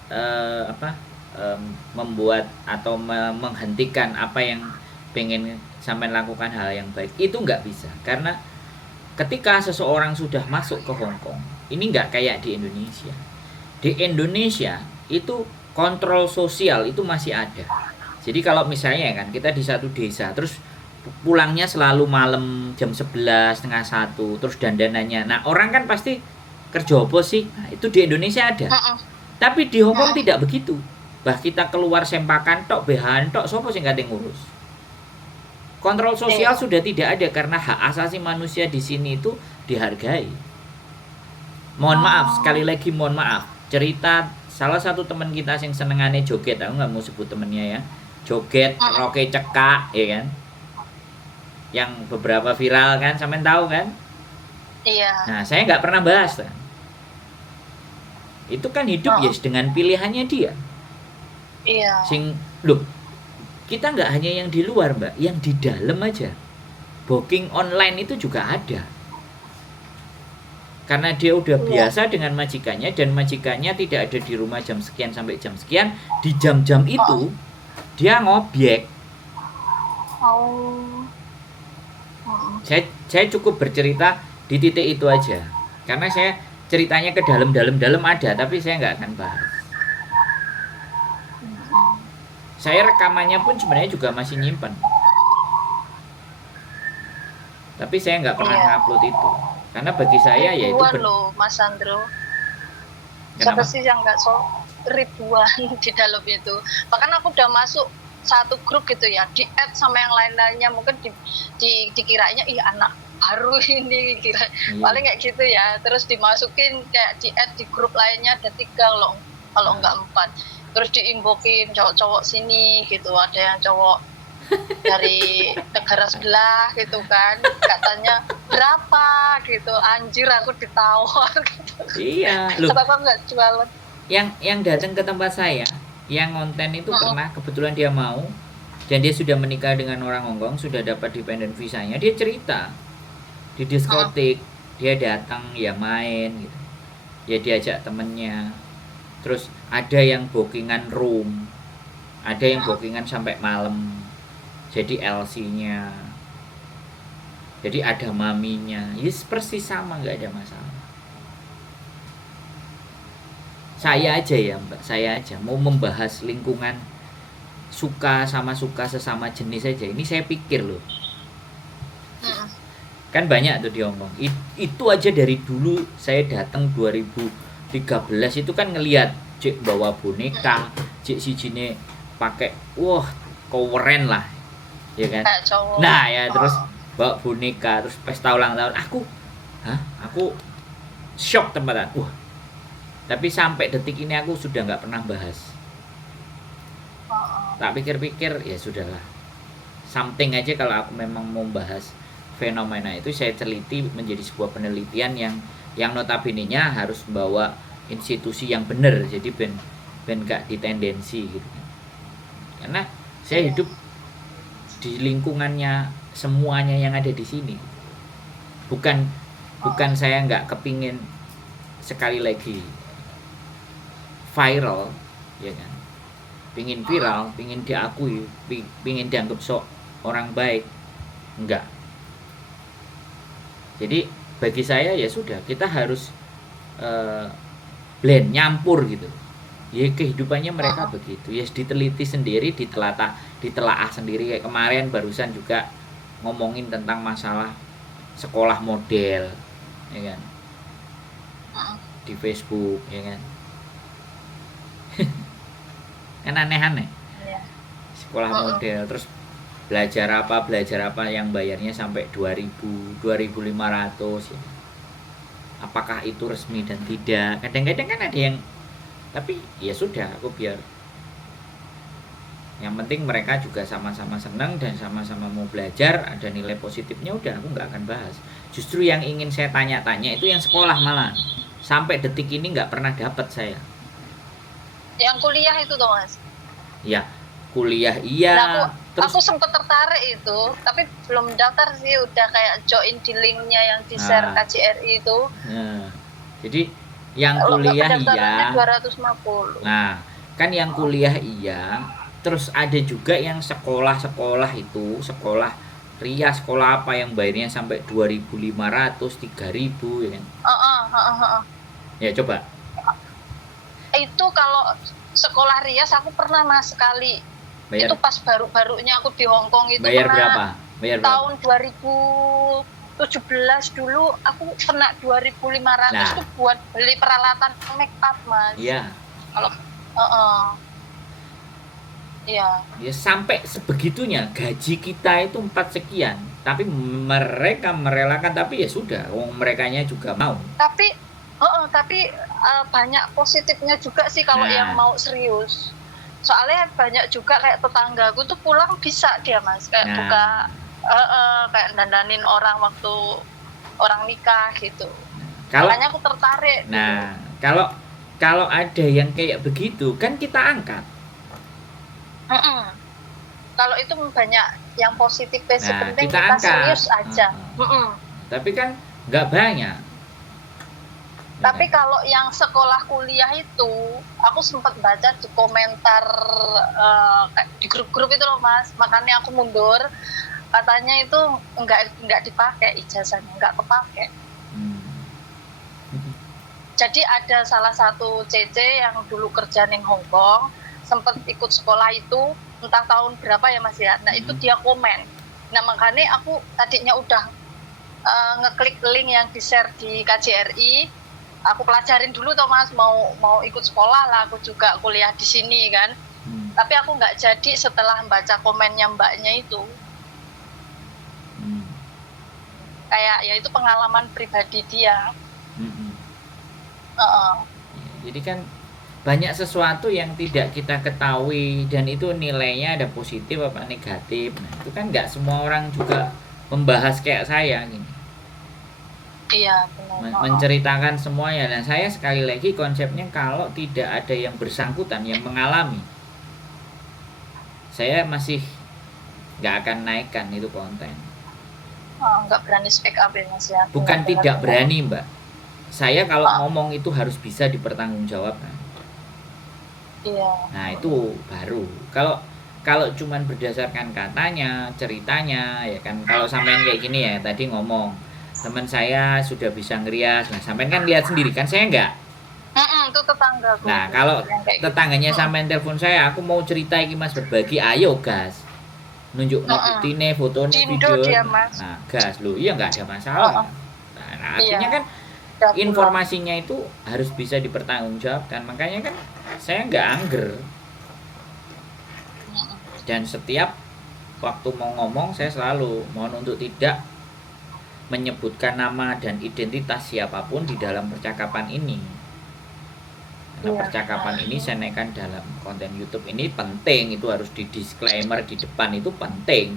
membuat atau menghentikan apa yang pengen sampai lakukan hal yang baik, itu nggak bisa. Karena ketika seseorang sudah masuk ke Hongkong, ini nggak kayak di Indonesia. Di Indonesia itu kontrol sosial itu masih ada. Jadi kalau misalnya kan kita di satu desa, terus pulangnya selalu malam jam 11, setengah 1, terus dandanannya. Nah orang kan pasti kerja apa sih? Nah, itu di Indonesia ada. Tapi di Hongkong tidak begitu. Bah kita keluar sempakan tok, behan tok, sopo sing kate ngurus. Kontrol sosial sudah tidak ada karena hak asasi manusia di sini itu dihargai. Mohon maaf, sekali lagi mohon maaf. Cerita salah satu teman kita yang senengane joget, aku nggak mau sebut temennya ya. Joget, roke cekak, ya kan? Yang beberapa viral kan, sampean tahu kan? Iya. Nah, saya nggak pernah bahas kan. Itu kan hidup ya dengan pilihannya dia. Iya. Loh, kita nggak hanya yang di luar Mbak, yang di dalam aja. Booking online itu juga ada. Karena dia udah biasa dengan majikannya dan majikannya tidak ada di rumah jam sekian sampai jam sekian, di jam-jam itu dia ngobyek. Saya cukup bercerita di titik itu aja. Karena saya ceritanya ke dalam ada, tapi saya nggak akan bahas. Saya rekamannya pun sebenarnya juga masih nyimpen. Tapi saya nggak pernah ngupload itu. Karena bagi saya ya itu loh Mas Sandro. Siapa sih yang nggak ribuan di dalam itu. Bahkan aku udah masuk satu grup gitu ya, di add sama yang lain-lainnya, mungkin dikiranya anak baru ini kira paling kayak gitu ya. Terus dimasukin kayak di add di grup lainnya ada 3 loh, kalau enggak 4. Terus diinbokin cowok-cowok sini gitu, ada yang cowok dari negara sebelah gitu kan, katanya berapa gitu, anjir aku ditawar gitu. Iya loh, kenapa nggak jualan. Yang datang ke tempat saya yang konten itu pernah, kebetulan dia mau dan dia sudah menikah dengan orang Hongkong, sudah dapat dependent visanya. Dia cerita di diskotik dia datang ya main gitu, ya diajak temennya. Terus ada yang bookingan room, ada yang bookingan sampai malam, jadi LC-nya, jadi ada maminya, ya persis sama, nggak ada masalah. Saya aja ya Mbak, saya aja mau membahas lingkungan suka sama suka sesama jenis aja, ini saya pikir loh, kan banyak tuh di Hongkong. Itu aja dari dulu saya datang 2013 itu kan ngelihat cek bawa boneka, cek sijine pakai wah keren lah, ya kan. Kayak cowok. Nah ya terus bawa boneka, terus pesta ulang tahun, aku shock tempatan. Wah, tapi sampai detik ini aku sudah nggak pernah bahas. Tak pikir-pikir ya sudahlah, something aja. Kalau aku memang mau bahas fenomena itu, saya teliti menjadi sebuah penelitian yang notabene-nya harus bawa institusi yang benar, jadi ben gak ditendensi gitu kan. Karena saya hidup di lingkungannya semuanya yang ada di sini. Bukan saya nggak kepingin sekali lagi viral, ya kan. Pingin viral, pingin diakui, pingin dianggap sok orang baik, enggak. Jadi bagi saya ya sudah, kita harus blend, nyampur gitu. Ya kehidupannya mereka begitu. Ya diteliti sendiri, ditelaah sendiri. Kayak kemarin barusan juga ngomongin tentang masalah sekolah model, ya kan, di Facebook, ya kan. Kan aneh-aneh. Sekolah model, terus belajar apa yang bayarnya sampai 2.000, 2.500 ya. Apakah itu resmi dan tidak? Kadang-kadang kan ada yang, tapi ya sudah, aku biar. Yang penting mereka juga sama-sama senang dan sama-sama mau belajar, ada nilai positifnya, udah aku nggak akan bahas. Justru yang ingin saya tanya-tanya itu yang sekolah malah. Sampai detik ini nggak pernah dapat saya. Yang kuliah itu toh Mas? Ya, kuliah iya. Nah, aku sempat tertarik itu, tapi belum daftar sih, udah kayak join di linknya yang di share KJRI itu. Nah, jadi yang kuliah iya. 250. Nah, kan yang kuliah iya, terus ada juga yang sekolah itu, sekolah ria, sekolah apa yang bayarnya sampai 2.500, 3.000 ya kan. Ya coba. Itu kalau sekolah rias aku pernah Mas sekali. Bayar. Itu pas baru-barunya aku di Hong Kong itu. Bayar berapa? Bayar tahun 2017 dulu aku kena 2.500 itu buat beli peralatan make up Mas. Iya. Kalau iya. Ya sampai sebegitunya, gaji kita itu 4 sekian, tapi mereka merelakan, tapi ya sudah, merekanya juga mau. Tapi banyak positifnya juga sih kalau yang mau serius. Soalnya banyak juga kayak tetanggaku tuh pulang bisa dia Mas, kayak buka kayak dandanin orang waktu orang nikah gitu. Makanya aku tertarik. Nah, gitu. Kalau ada yang kayak begitu kan kita angkat. Kalau itu banyak yang positif, penting kita serius aja. Tapi kan nggak banyak. Tapi kalau yang sekolah kuliah itu, aku sempat baca di komentar di grup-grup itu loh Mas, makanya aku mundur. Katanya itu nggak dipakai ijazahnya, nggak kepake. Jadi ada salah satu CC yang dulu kerja di Hong Kong, sempat ikut sekolah itu, entah tahun berapa ya Mas ya. Nah itu dia komen. Nah makanya aku tadinya udah ngeklik link yang di-share di KJRI. Aku pelajarin dulu toh Mas, mau ikut sekolah lah, aku juga kuliah di sini kan. Tapi aku nggak jadi setelah baca komennya mbaknya itu. Kayak ya itu pengalaman pribadi dia. Jadi kan banyak sesuatu yang tidak kita ketahui dan itu nilainya ada positif apa negatif. Nah itu kan nggak semua orang juga membahas kayak saya gini. Iya benar. Menceritakan semuanya. Dan saya sekali lagi konsepnya kalau tidak ada yang bersangkutan yang mengalami, saya masih nggak akan naikkan itu konten. Nggak berani speak up ya Mas ya. Bukan tidak berani Mbak. Saya kalau ngomong itu harus bisa dipertanggungjawabkan. Iya. Nah itu baru. Kalau cuman berdasarkan katanya, ceritanya, ya kan. Kalau sampean kayak gini ya, tadi ngomong teman saya sudah bisa ngerias. Nah, sampean kan lihat sendiri kan, saya enggak. Itu tetangga. Nah, kalau tetangganya sampean telepon saya, aku mau cerita iki Mas, berbagi, ayo gas. Nunjuk buktine, fotone, video. Dia, Mas. Nah, gas lu. Iya enggak ada masalah. Nah, artinya kan udah pulang. informasinya itu harus bisa dipertanggungjawabkan. Makanya kan saya nggak angger. Dan setiap waktu mau ngomong saya selalu mohon untuk tidak menyebutkan nama dan identitas siapapun di dalam percakapan ini. Karena Iya. percakapan ini saya naikkan dalam konten YouTube ini penting, itu harus di disclaimer di depan, itu penting.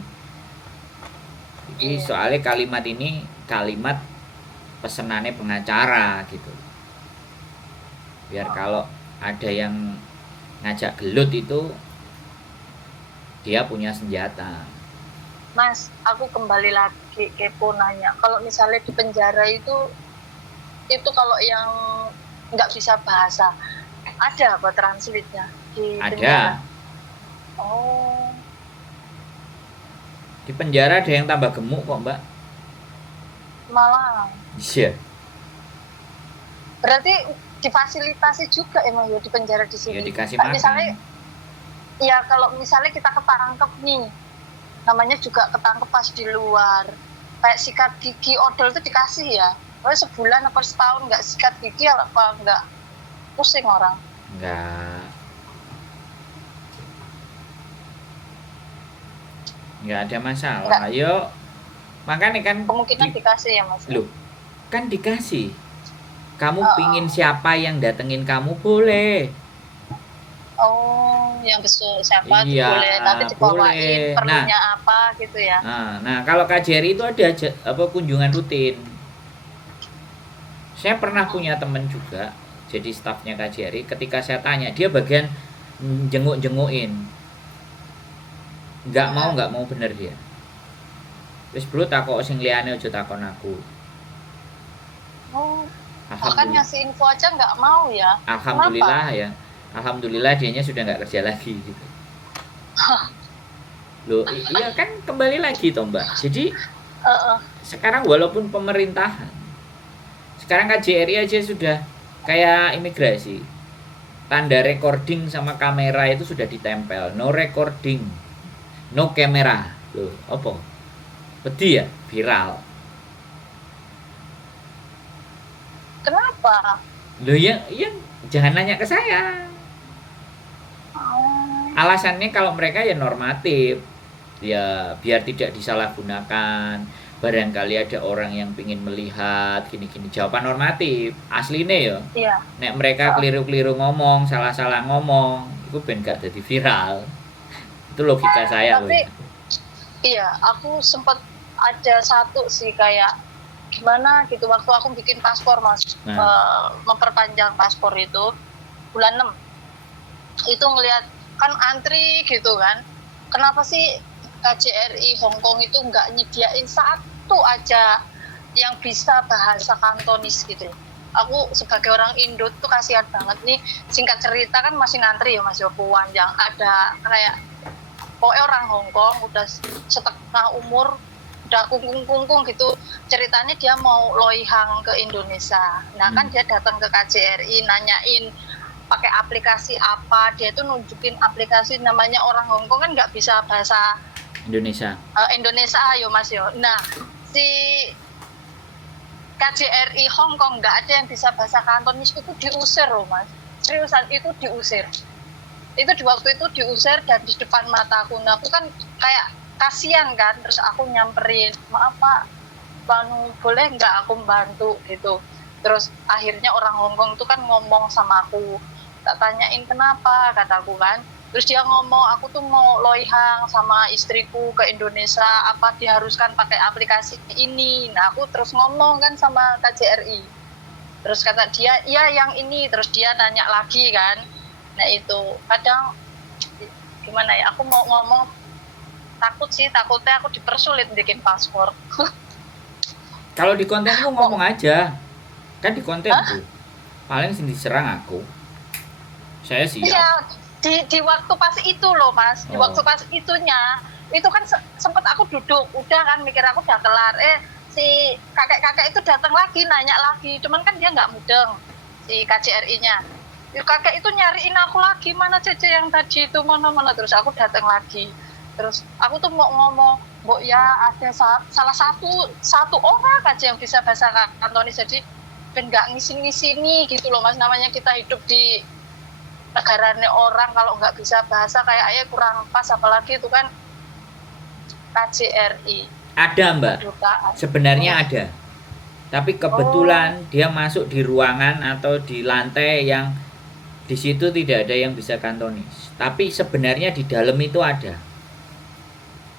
Jadi Iya. soalnya kalimat ini kalimat pesenannya pengacara gitu. Biar kalau ada yang ngajak gelut itu dia punya senjata. Mas, aku kembali lagi kepo nanya. Kalau misalnya di penjara itu kalau yang nggak bisa bahasa, ada apa translate-nya di penjara? Ada. Oh, Di penjara ada yang tambah gemuk kok, Mbak. malah. Iya. Berarti difasilitasi juga emang ya di penjara di sini. Ya dikasih Kayak makan. misalnya, ya kalau misalnya kita ketangkep nih, namanya juga ketangkep pas di luar. Kayak sikat gigi odol itu dikasih ya. Oh, sebulan apa setahun nggak sikat gigi apa nggak pusing orang? Nggak ada masalah. Nggak. Ayo. Makanya kan Kemungkinan dikasih ya mas. Loh, kan dikasih. Kamu Oh, pingin siapa yang datengin kamu boleh. Oh, yang besok siapa tuh Iya, boleh nanti dibawain boleh. perlunya apa gitu ya. Nah, kalau KJRI itu ada kunjungan rutin. Saya pernah punya temen juga jadi stafnya KJRI. Ketika saya tanya, dia bagian jenguk-jengukin. Nggak mau bener dia. Wis bro takok sing liyane aja takon aku. Oh, bahkan Alhamdulillah. ngasih info aja nggak mau ya. Alhamdulillah ya. Alhamdulillah dianya sudah nggak kerja lagi gitu. Loh, iya kan kembali lagi toh Mbak. Jadi sekarang walaupun pemerintahan, sekarang KJRI aja sudah kayak imigrasi. Tanda recording sama kamera itu sudah ditempel. No recording, no camera. Loh, apa? Wedi ya, viral. Kenapa? Loh ya, jangan nanya ke saya. Alasannya kalau mereka ya normatif, ya biar tidak disalahgunakan, barangkali ada orang yang ingin melihat gini-gini. Jawaban normatif aslinya ya. Iya. Nek mereka keliru-keliru ngomong, salah-salah ngomong, itu ben gak jadi viral. Itu logika saya loh. Tapi iya, aku sempat ada satu sih kayak gimana gitu waktu aku bikin paspor mas, memperpanjang paspor itu bulan 6 itu ngelihat kan antri gitu kan, kenapa sih KJRI Hongkong itu nggak nyediain satu aja yang bisa bahasa Kantonis gitu. Aku sebagai orang Indo tuh kasihan banget nih, singkat cerita kan masih ngantri ya mas Joko yang ada kayak pokoknya orang Hongkong udah setengah umur udah kungkung gitu, ceritanya dia mau loihang ke Indonesia. Nah kan dia datang ke KJRI nanyain pakai aplikasi apa, dia tuh nunjukin aplikasi namanya orang Hongkong kan nggak bisa bahasa Indonesia. Indonesia yo mas yo. Nah si KJRI Hongkong nggak ada yang bisa bahasa Kantonis, itu diusir loh mas, seriusan itu diusir. Itu di waktu itu diusir dan di depan mataku. Nah aku kan kayak kasihan kan, terus aku nyamperin, maaf pak, boleh nggak aku bantu gitu. Terus akhirnya orang Hongkong itu kan ngomong sama aku, tak tanyain kenapa kataku kan, terus dia ngomong aku tuh mau loihang sama istriku ke Indonesia, apa diharuskan pakai aplikasi ini. Nah aku terus ngomong kan sama KJRI, terus kata dia iya yang ini, terus dia nanya lagi kan. Nah itu kadang gimana ya, aku mau ngomong takutnya aku dipersulit bikin paspor. Kalau di kontenku ngomong aja, kan di kontenku paling sih diserang aku, saya siap. Iya, di waktu pas itu loh mas, di waktu pas itunya itu kan sempet aku duduk udah kan mikir aku udah kelar, si kakek itu datang lagi nanya lagi, cuman kan dia nggak mudeng si KJRI-nya. Kakek itu nyariin aku lagi, mana Cece yang tadi itu, mana terus aku datang lagi, terus aku tuh mau ngomong, Mbok ya ada salah satu orang aja yang bisa bahasa Kantonis, jadi ben nggak ngisin-ngisini gitu loh Mas, namanya kita hidup di negaranya orang, kalau nggak bisa bahasa kayak kurang pas, apalagi itu kan KJRI Ada Mbak, kedutaan. sebenarnya ada. Tapi kebetulan dia masuk di ruangan atau di lantai yang di situ tidak ada yang bisa kantonis. Tapi sebenarnya di dalam itu ada.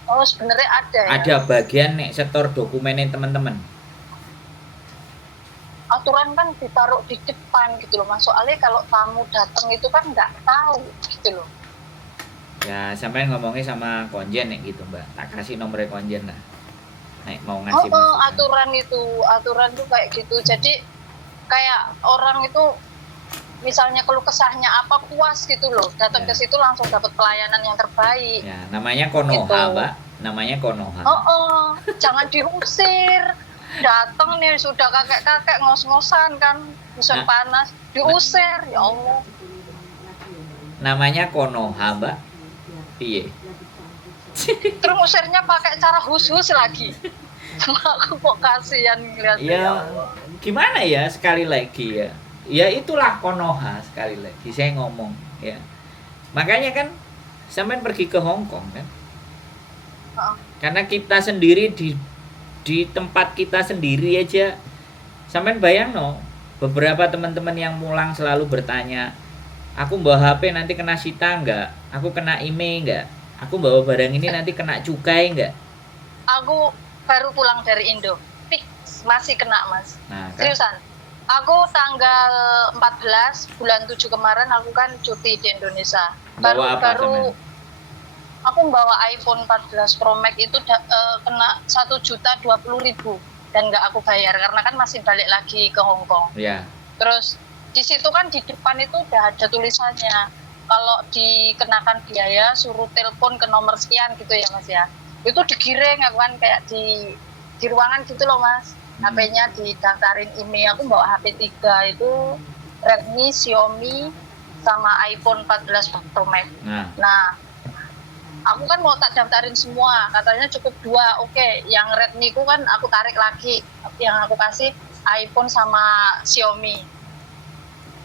Oh sebenarnya ada ya? Ada bagian nek setor dokumennya teman-teman. Aturan kan ditaruh di depan gitu loh Mas, soalnya kalau tamu datang itu kan nggak tahu gitu loh. Ya sampai ngomongnya sama konjen nek gitu Mbak. Tak kasih nomornya konjen lah. Nek mau ngasih masukan. Aturan tuh kayak gitu. Jadi kayak orang itu misalnya keluh kesahnya apa puas gitu loh, datang ke situ langsung dapat pelayanan yang terbaik. Ya, namanya Konoha, gitu. Mbak. Namanya Konoha. Jangan diusir. Datang nih sudah kakek-kakek ngos-ngosan kan, musim panas, diusir, ya Allah. Namanya Konoha, Mbak. Iya. Terus usirnya pakai cara khusus lagi. Aku kok kasihan ngeliatnya. Ya, gimana ya sekali lagi ya. Ya itulah Konoha sekali lagi saya ngomong ya. Makanya kan sampean pergi ke Hong Kong kan. Karena kita sendiri di tempat kita sendiri aja. Sampean bayang no, beberapa teman-teman yang pulang selalu bertanya, aku bawa HP nanti kena sita enggak? Aku kena IMEI enggak? Aku bawa barang ini nanti kena cukai enggak? Aku baru pulang dari Indo, fix masih kena Mas. Nah, kan? Seriusan. Aku tanggal 14 bulan 7 kemarin aku kan cuti di Indonesia. Bawa apa baru aku bawa iPhone 14 Pro Max itu kena 1.020.000 dan nggak aku bayar karena kan masih balik lagi ke Hong Kong. Ya. Terus di situ kan di depan itu udah ada tulisannya kalau dikenakan biaya suruh telepon ke nomor sekian gitu ya Mas ya. Itu digiring aku kan kayak di ruangan gitu loh Mas. HP-nya didaftarin IMEI, aku bawa HP 3 itu Redmi, Xiaomi, sama iPhone 14 Pro Max. Nah, aku kan mau tak daftarin semua, katanya cukup 2, oke. Yang Redmi ku kan aku tarik lagi, yang aku kasih iPhone sama Xiaomi.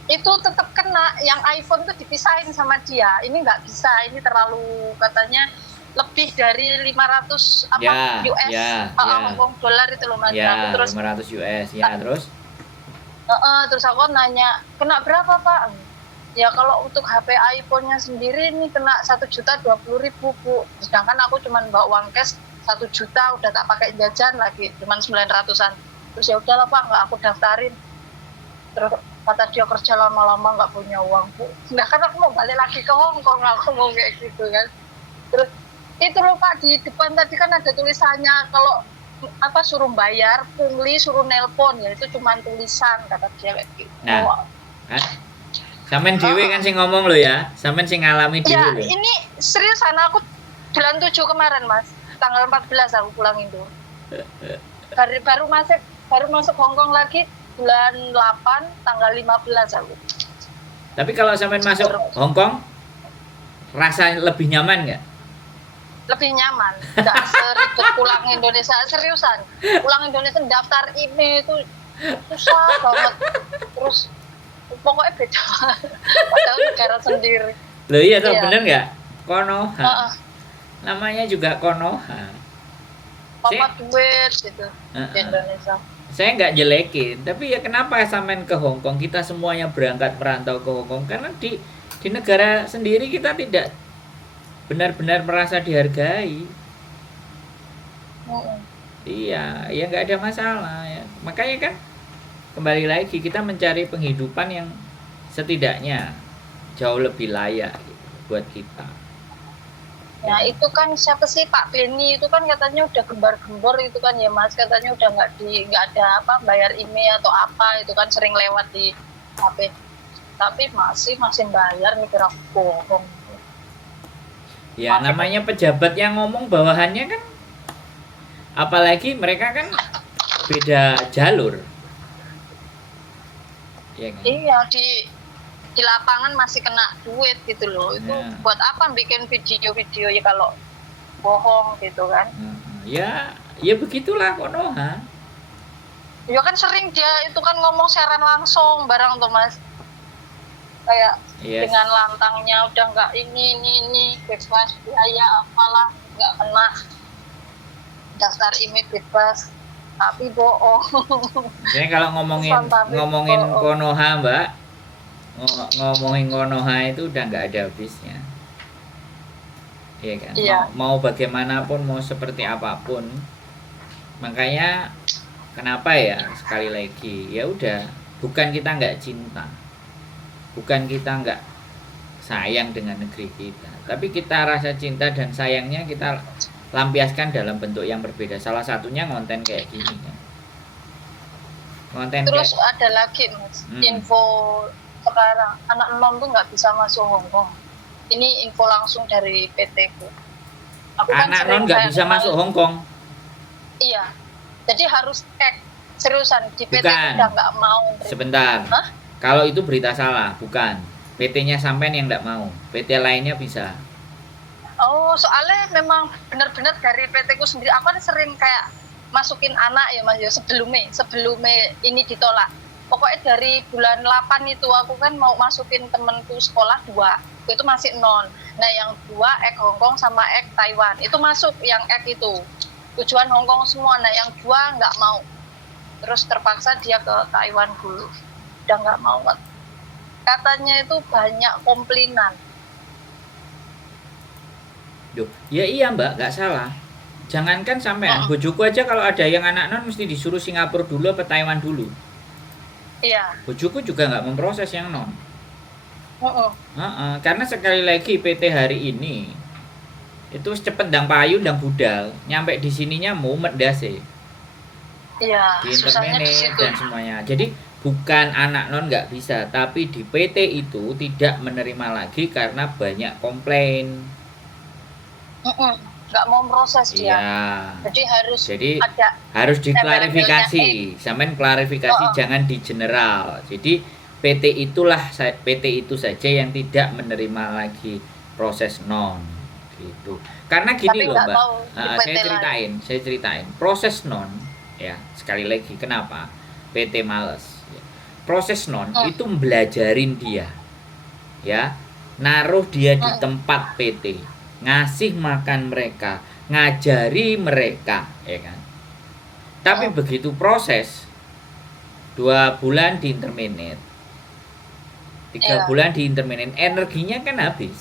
Itu tetap kena, yang iPhone tuh dipisahin sama dia, ini nggak bisa, ini terlalu katanya lebih dari 500 US, Hong Kong dolar itu loh Mas. Ya, terus 500 US, ya terus? Terus aku nanya, kena berapa Pak? Ya kalau untuk HP iPhone-nya sendiri ini kena 1.020.000 Bu. Sedangkan aku cuma bawa uang cash 1 juta, udah tak pakai jajan lagi, cuma 900-an. Terus ya udahlah Pak, nggak aku daftarin. Terus kata dia kerja lama-lama nggak punya uang Bu. Sedangkan aku mau balik lagi ke Hong Kong, aku mau kayak gitu kan. Terus itu loh Pak, di depan tadi kan ada tulisannya kalau apa suruh bayar, pungli suruh nelpon, ya itu cuma tulisan kata dia kayak gitu. Nah, kan? Sampean dhewe kan sing ngomong lo ya, sampean sing ngalami dhewe ya, lho. Ini seriusan aku bulan 7 kemarin Mas, tanggal 14 aku pulang Indo. baru masuk Hong Kong lagi bulan 8 tanggal 15 aku. Tapi kalau sampean masuk Hong Kong rasa lebih nyaman nggak? Lebih nyaman, nggak seribet pulang Indonesia, seriusan. Pulang Indonesia daftar IMEI itu susah banget. Terus pokoknya beda, padahal negara sendiri. Loh iya tuh, bener nggak? Konoha. Namanya juga Konoha. Papa duit gitu di Indonesia. Saya nggak jelekin, tapi ya kenapa sampean ke Hong Kong? Kita semuanya berangkat merantau ke Hong Kong karena di negara sendiri kita tidak benar-benar merasa dihargai. Iya, ya nggak ada masalah ya. Makanya kan kembali lagi kita mencari penghidupan yang setidaknya jauh lebih layak gitu, buat kita. Ya itu kan siapa sih Pak Beni itu kan katanya udah gembar-gembor itu kan ya Mas, katanya udah nggak ada apa bayar IMEI atau apa itu kan sering lewat di HP. Tapi masih bayar, mikir aku bohong. Ya namanya pejabat yang ngomong bawahannya kan, apalagi mereka kan beda jalur. Ya kan? Iya, di lapangan masih kena duit gitu loh. Itu buat apa bikin video-video ya kalau bohong gitu kan? Ya begitulah Konoha. Ya kan sering dia itu kan ngomong siaran langsung barang tuh Mas. Kayak Yes. dengan lantangnya udah nggak ini bebas biaya apalah, nggak kena daftar IMEI bebas, tapi bohong. Jadi kalau ngomongin bohong. Konoha Mbak, ngomongin Konoha itu udah nggak ada habisnya. Iya kan? Iya. Mau bagaimanapun, mau seperti apapun. Makanya kenapa ya sekali lagi, ya udah, bukan kita nggak cinta. Bukan kita nggak sayang dengan negeri kita, tapi kita rasa cinta dan sayangnya kita lampiaskan dalam bentuk yang berbeda. Salah satunya konten kayak gini kan. Konten Terus kayak, ada lagi Mas, info sekarang anak non tuh nggak bisa masuk Hongkong. Ini info langsung dari PT ku. Aku kan anak sering non nggak kayak bisa masuk Hongkong. Iya, jadi harus seriusan di PT Bukan. udah nggak mau. Sebentar. Hah? Kalau itu berita salah, bukan. PT-nya sampean yang nggak mau. PT lainnya bisa. Oh, soalnya memang benar-benar dari PT ku sendiri. Aku kan sering kayak masukin anak ya Mas ya sebelumnya ini ditolak. Pokoknya dari bulan 8 itu aku kan mau masukin temenku sekolah 2. Itu masih non. Nah, yang 2 Hongkong sama Taiwan. Itu masuk yang itu. Tujuan Hongkong semua. Nah, yang 2 nggak mau. Terus terpaksa dia ke Taiwan dulu. Udah nggak mau. Katanya itu banyak komplainan. Duh, ya iya Mbak, nggak salah. Jangankan sampean, bojoku aja kalau ada yang anak non mesti disuruh Singapura dulu apa Taiwan dulu. Iya. Bojoku juga nggak memproses yang non. Karena sekali lagi PT hari ini itu cepet ndang payu ndang budal, nyampe di sininya mumet dase. Iya, Di susahnya di internet situ. dan semuanya. Jadi bukan anak non nggak bisa, tapi di PT itu tidak menerima lagi karena banyak komplain. Nggak mau proses dia. Iya. Jadi harus diklarifikasi. Sampean klarifikasi jangan di general. Jadi PT itu saja yang tidak menerima lagi proses non gitu. Karena gini loh Mbak. Saya ceritain. Proses non ya, sekali lagi kenapa PT males. Proses non itu belajarin dia. Ya. Naruh dia di tempat PT. Ngasih makan mereka, ngajari mereka, ya kan. Tapi begitu proses 2 bulan di interminate, 3 bulan di interminate, energinya kan habis.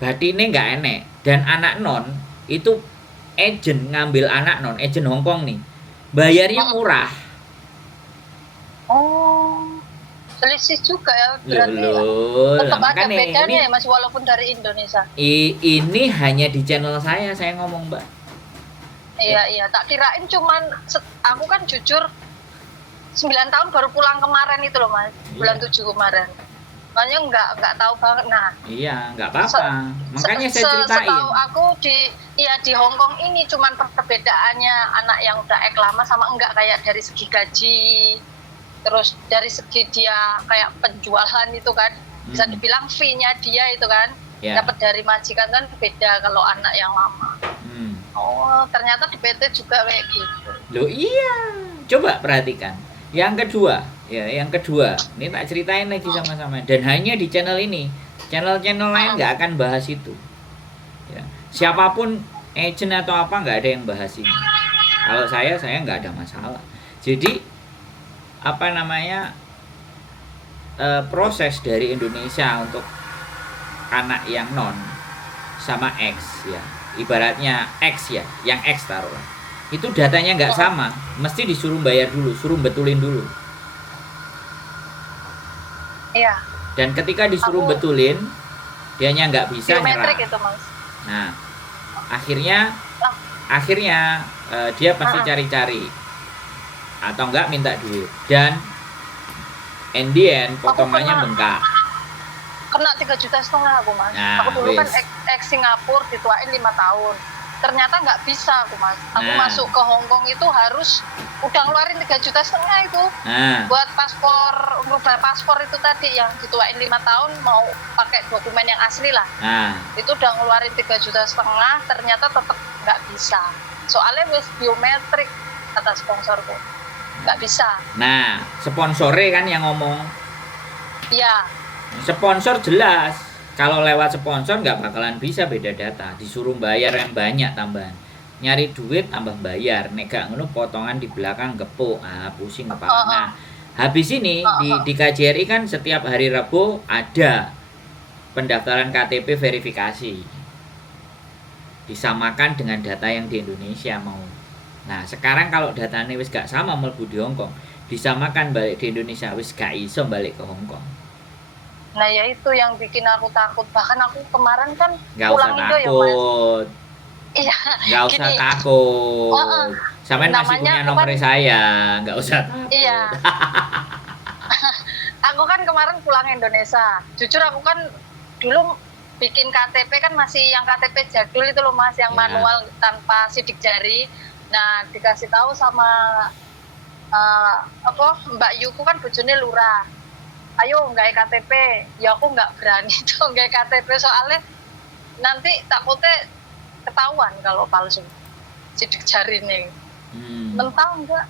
Batinnya nggak enek. Dan anak non itu agent ngambil anak non, agent Hongkong nih, bayarnya murah. Selisih juga ya berarti Loh, tetap ada makanya bedanya ya Mas walaupun dari Indonesia. Ini hanya di channel saya ngomong Mbak. Iya, tak kirain cuman aku kan jujur 9 tahun baru pulang kemarin itu loh Mas, bulan 7 kemarin. Makanya nggak tahu banget. Nah, iya, nggak apa-apa. Makanya saya ceritain. Setahu aku di Hongkong ini cuman perbedaannya anak yang udah lama sama enggak, kayak dari segi gaji. Terus dari segi dia kayak penjualan itu kan, bisa dibilang fee-nya dia itu kan, dapat dari majikan kan beda kalau anak yang lama. Oh, ternyata di PT juga kayak gitu. Loh iya, coba perhatikan. Yang kedua, ini tak ceritain lagi sama-sama. Dan hanya di channel ini, channel-channel lain nggak akan bahas itu. Ya. Siapapun agent atau apa nggak ada yang bahas ini. Kalau saya nggak ada masalah. Jadi proses dari Indonesia untuk anak yang non sama X ya, ibaratnya X ya, yang X taruhlah, itu datanya nggak sama, mesti disuruh bayar dulu, suruh betulin dulu. Iya. Dan ketika disuruh betulin, dianya nggak bisa nyerah. Itu, Mas. Nah, akhirnya dia pasti cari-cari atau enggak minta duit, dan in the end potongannya bengkak. Kena 3,5 juta aku Mas. Nah, aku dulu kan Singapura dituain 5 tahun. Ternyata nggak bisa aku Mas. Aku masuk ke Hongkong itu harus udah ngeluarin 3,5 juta itu. Buat merubah paspor itu tadi yang dituain 5 tahun mau pakai dokumen yang asli lah. Itu udah ngeluarin 3,5 juta, ternyata tetap nggak bisa. Soalnya wis biometrik. kata sponsorku. Nggak bisa. Nah, sponsore kan yang ngomong. Iya. Sponsor jelas. Kalau lewat sponsor nggak bakalan bisa beda data. Disuruh bayar yang banyak tambahan. Nyari duit tambah bayar. Nek gak ngono potongan di belakang gepuk. Ah, pusing kepala. Nah, habis ini di KJRI kan setiap hari Rabu ada pendaftaran KTP verifikasi. Disamakan dengan data yang di Indonesia mau. Nah, sekarang kalau datanya wis gak sama mlebu di Hongkong, disamakan balik di Indonesia wis gak iso balik ke Hongkong. Nah, ya itu yang bikin aku takut. Bahkan aku kemarin kan Nggak usah pulang Indo ya, Mas. takut. Iya. Nggak usah Gini. takut. Sampean masih Namanya punya aku nomor kan- saya, nggak usah takut. Iya. Aku kan kemarin pulang Indonesia. Jujur aku kan dulu bikin KTP kan masih yang KTP jadul itu loh, Mas, yang Ya. manual tanpa sidik jari. Nah, dikasih tahu sama Mbak Yuku kan bojone lurah. Ayo nggak KTP. Ya aku nggak berani tuh nggak KTP soalnya nanti takutnya ketahuan kalau palsu sidik jari nih. Mental enggak?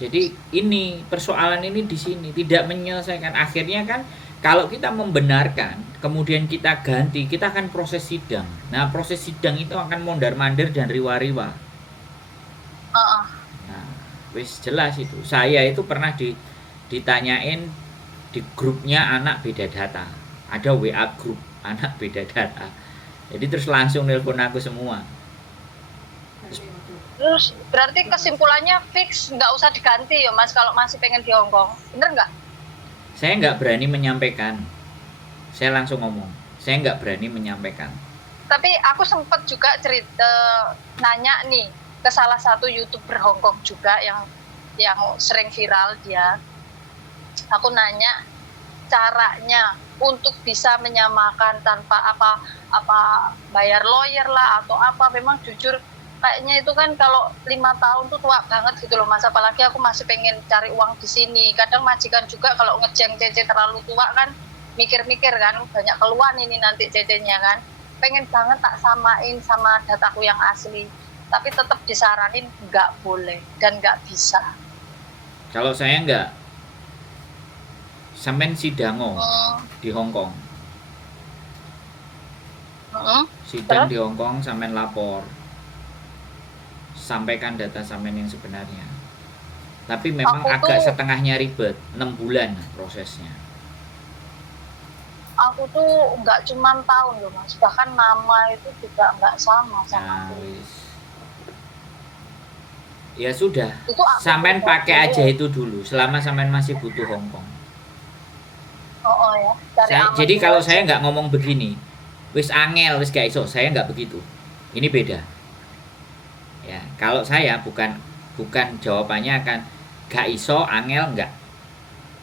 Jadi ini persoalan ini di sini tidak menyelesaikan. Akhirnya kan kalau kita membenarkan, kemudian kita ganti, kita akan proses sidang. Nah, proses sidang itu akan mondar-mandir dan riwa-riwa. Nah, wis jelas itu. Saya itu pernah ditanyain di grupnya anak beda data. Ada WA grup anak beda data. Jadi terus langsung nelpon aku semua. Terus berarti kesimpulannya fix nggak usah diganti ya, Mas, kalau masih pengen di Hongkong, bener nggak? Saya nggak berani menyampaikan. Saya langsung ngomong. Saya nggak berani menyampaikan. Tapi aku sempat juga nanya nih ke salah satu YouTuber Hongkong juga yang sering viral dia. Aku nanya caranya untuk bisa menyamakan tanpa apa bayar lawyer lah atau apa. Memang jujur kayaknya itu kan kalau 5 tahun tuh tua banget gitu loh, Mas. Apalagi aku masih pengen cari uang di sini. Kadang majikan juga kalau ngejeng CC terlalu tua kan mikir-mikir kan, banyak keluhan ini nanti CC-nya kan. Pengen banget tak samain sama dataku yang asli. Tapi tetap disaranin nggak boleh dan nggak bisa. Kalau saya nggak, sampean sidango di Hongkong. Sidang di Hongkong, sampean lapor. Sampaikan data sampean yang sebenarnya. Tapi memang agak setengahnya ribet, 6 bulan prosesnya. Aku tuh nggak cuma tahun loh, Mas, bahkan nama itu juga nggak sama Nah, aku. ya sudah, Itu sampean pakai aja itu dulu selama sampean masih butuh Hongkong. Ya. Jadi kalau saya nggak ngomong begini, wis angel, wis gak iso, saya nggak begitu. Ini beda. Ya, kalau saya bukan jawabannya akan gak iso, angel enggak.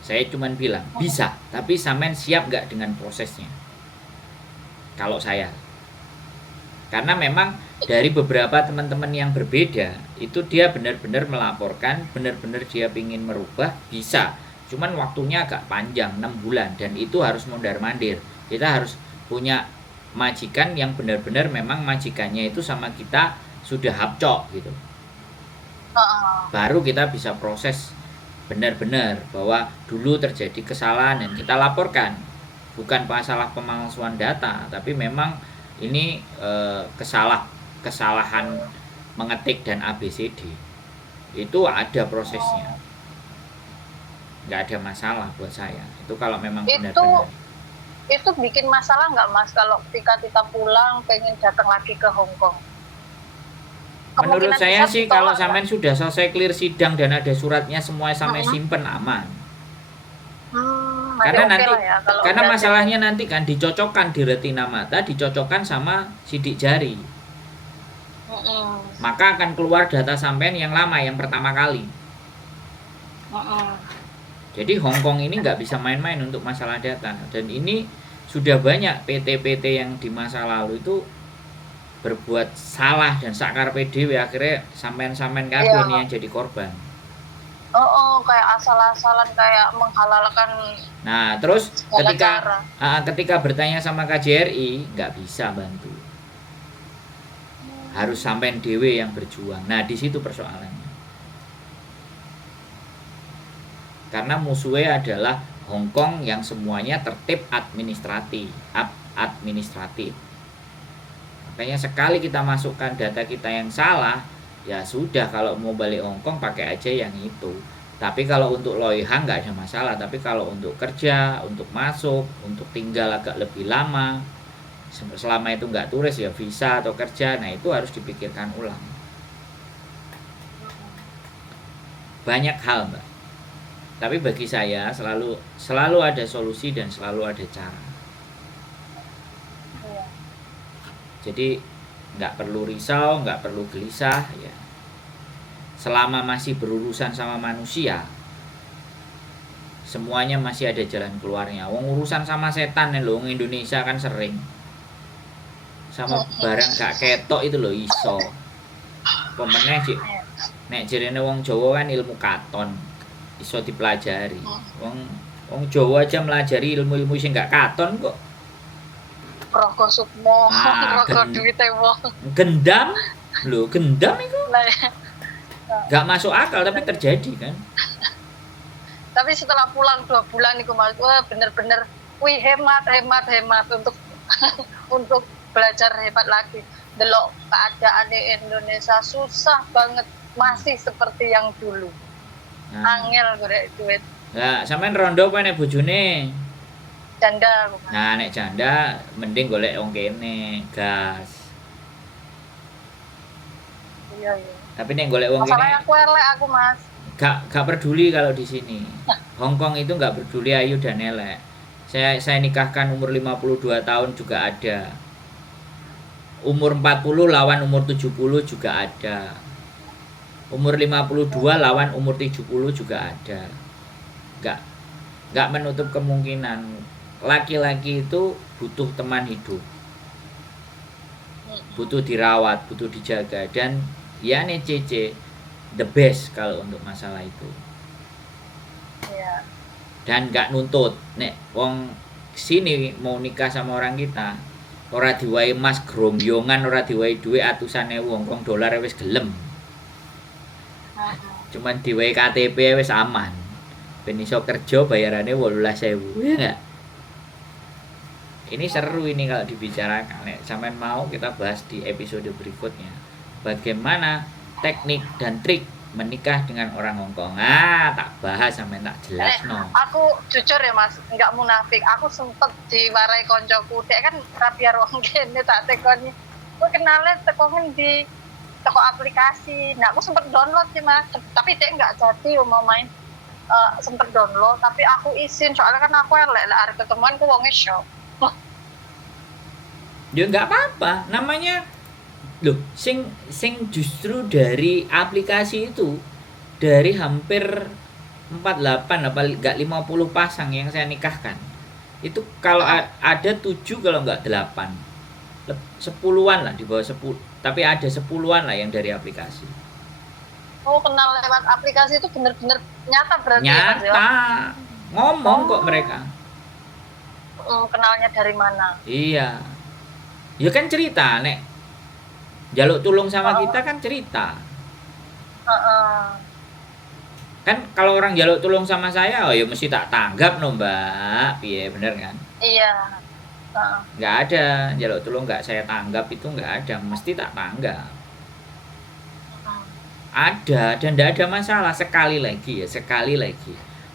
Saya cuman bilang bisa, tapi sampean siap nggak dengan prosesnya? Kalau saya, karena memang dari beberapa teman-teman yang berbeda itu dia benar-benar melaporkan, benar-benar dia ingin merubah, bisa. Cuman waktunya agak panjang, 6 bulan, dan itu harus mondar-mandir. Kita harus punya majikan yang benar-benar memang majikannya itu sama kita sudah hapcok gitu. Baru kita bisa proses benar-benar bahwa dulu terjadi kesalahan dan kita laporkan. Bukan masalah pemalsuan data, tapi memang ini kesalahan mengetik dan ABCD. Itu ada prosesnya. Nggak ada masalah buat saya. Itu kalau memang benar-benar. Itu bikin masalah nggak, Mas, kalau ketika kita pulang pengen datang lagi ke Hongkong? Menurut saya sih kalau sampean sudah selesai clear sidang dan ada suratnya semua sampai simpen aman. Karena nanti ya, karena masalahnya nanti kan dicocokkan di retina mata, dicocokkan sama sidik jari. Maka akan keluar data sampean yang lama, yang pertama kali. Jadi Hongkong ini nggak bisa main-main untuk masalah data. Dan ini sudah banyak PT-PT yang di masa lalu itu berbuat salah dan sakar PDW, akhirnya sampean-sampean kabeh nih yang jadi korban. Kayak asal-asalan, kayak menghalalkan. Nah, terus ketika bertanya sama KJRI nggak bisa bantu. harus sampean dhewe yang berjuang. Nah, di situ persoalannya. Karena musuhnya adalah Hong Kong yang semuanya tertib administratif. Makanya sekali kita masukkan data kita yang salah, ya sudah, kalau mau balik Hong Kong pakai aja yang itu. Tapi kalau untuk loihang nggak ada masalah. Tapi kalau untuk kerja, untuk masuk, untuk tinggal agak lebih lama, selama itu nggak turis ya visa atau kerja, nah itu harus dipikirkan ulang. Banyak hal, Mbak. Tapi bagi saya selalu ada solusi dan selalu ada cara. Iya. Jadi nggak perlu risau, nggak perlu gelisah ya. Selama masih berurusan sama manusia, semuanya masih ada jalan keluarnya. Wong urusan sama setan nih loh, Indonesia kan sering. Sama barang gak ketok itu loh iso. Pemeneh sih. Nek jarene wong Jawa kan ilmu katon. Iso dipelajari. Wong Jawa aja melajari ilmu-ilmu sing gak katon kok. Rogo sukmo, rogo duwite wong. Gendam? Loh, gendam itu Lah ya. gak masuk akal tapi terjadi kan. Tapi setelah pulang 2 bulan iku Mas, wah bener-bener wih hemat untuk untuk belajar hebat lagi. Delok keadaan di Indonesia susah banget, masih seperti yang dulu. Angel golek duit. Lah, sampean rondo apa nek bojone? Janda aku Mas. Nah, nek janda mending golek wong kene, gas. Iya. Tapi nek golek wong kene Masalahnya aku elek aku Mas. gak peduli kalau di sini. Hong Kong itu gak peduli ayu dan elek. Saya nikahkan umur 52 tahun juga ada. Umur 40 lawan umur 70 juga ada. Umur 52 lawan umur 70 juga ada. Gak menutup kemungkinan. Laki-laki itu butuh teman hidup. Butuh dirawat, butuh dijaga. Dan ya nih Cece the best kalau untuk masalah itu. Iya. Dan gak nuntut. Nek wong sini mau nikah sama orang kita, ora diwai mas grombiongan, ora diwai duit atusan ewu Hong Kong dolar wis gelem. Cuman diwai KTP wis aman. Ben iso kerja bayarannya 18.000, ya enggak? Ini seru ini kalau dibicarakan. Nek sampean mau kita bahas di episode berikutnya. Bagaimana teknik dan trik menikah dengan orang Hong Kong. Tak bahas sampai tak jelas no. Aku jujur ya Mas, enggak munafik. Aku sempet diwarai koncoku. Dek kan rapiar wong kene tak tekoni. Aku kenalnya tekomen di toko aplikasi. Nah, aku sempet download sih Mas. Tapi dek enggak jadi mau main. Sempet download tapi aku izin soalnya kan aku elek lah arep ketemuan ku wonge shock. Ya enggak apa-apa. Namanya loh, sing justru dari aplikasi itu dari hampir 48 apa enggak 50 pasang yang saya nikahkan. Itu kalau ada 7 kalau enggak 8. 10-an lah, di bawah 10. Tapi ada 10-an lah yang dari aplikasi. Oh, kenal lewat aplikasi itu bener-bener nyata berarti nyata. ya, Mas, ya? Ngomong kok mereka. Kenalnya dari mana? Iya. Ya kan cerita, nek jaluk tulung sama kita kan cerita. Kan kalau orang jaluk tulung sama saya, oh ya mesti tak tanggap no Mbak. Piye, bener kan? Iya. Nggak ada jaluk tulung nggak saya tanggap, itu nggak ada, mesti tak tanggap. Ada dan tidak ada masalah. Sekali lagi,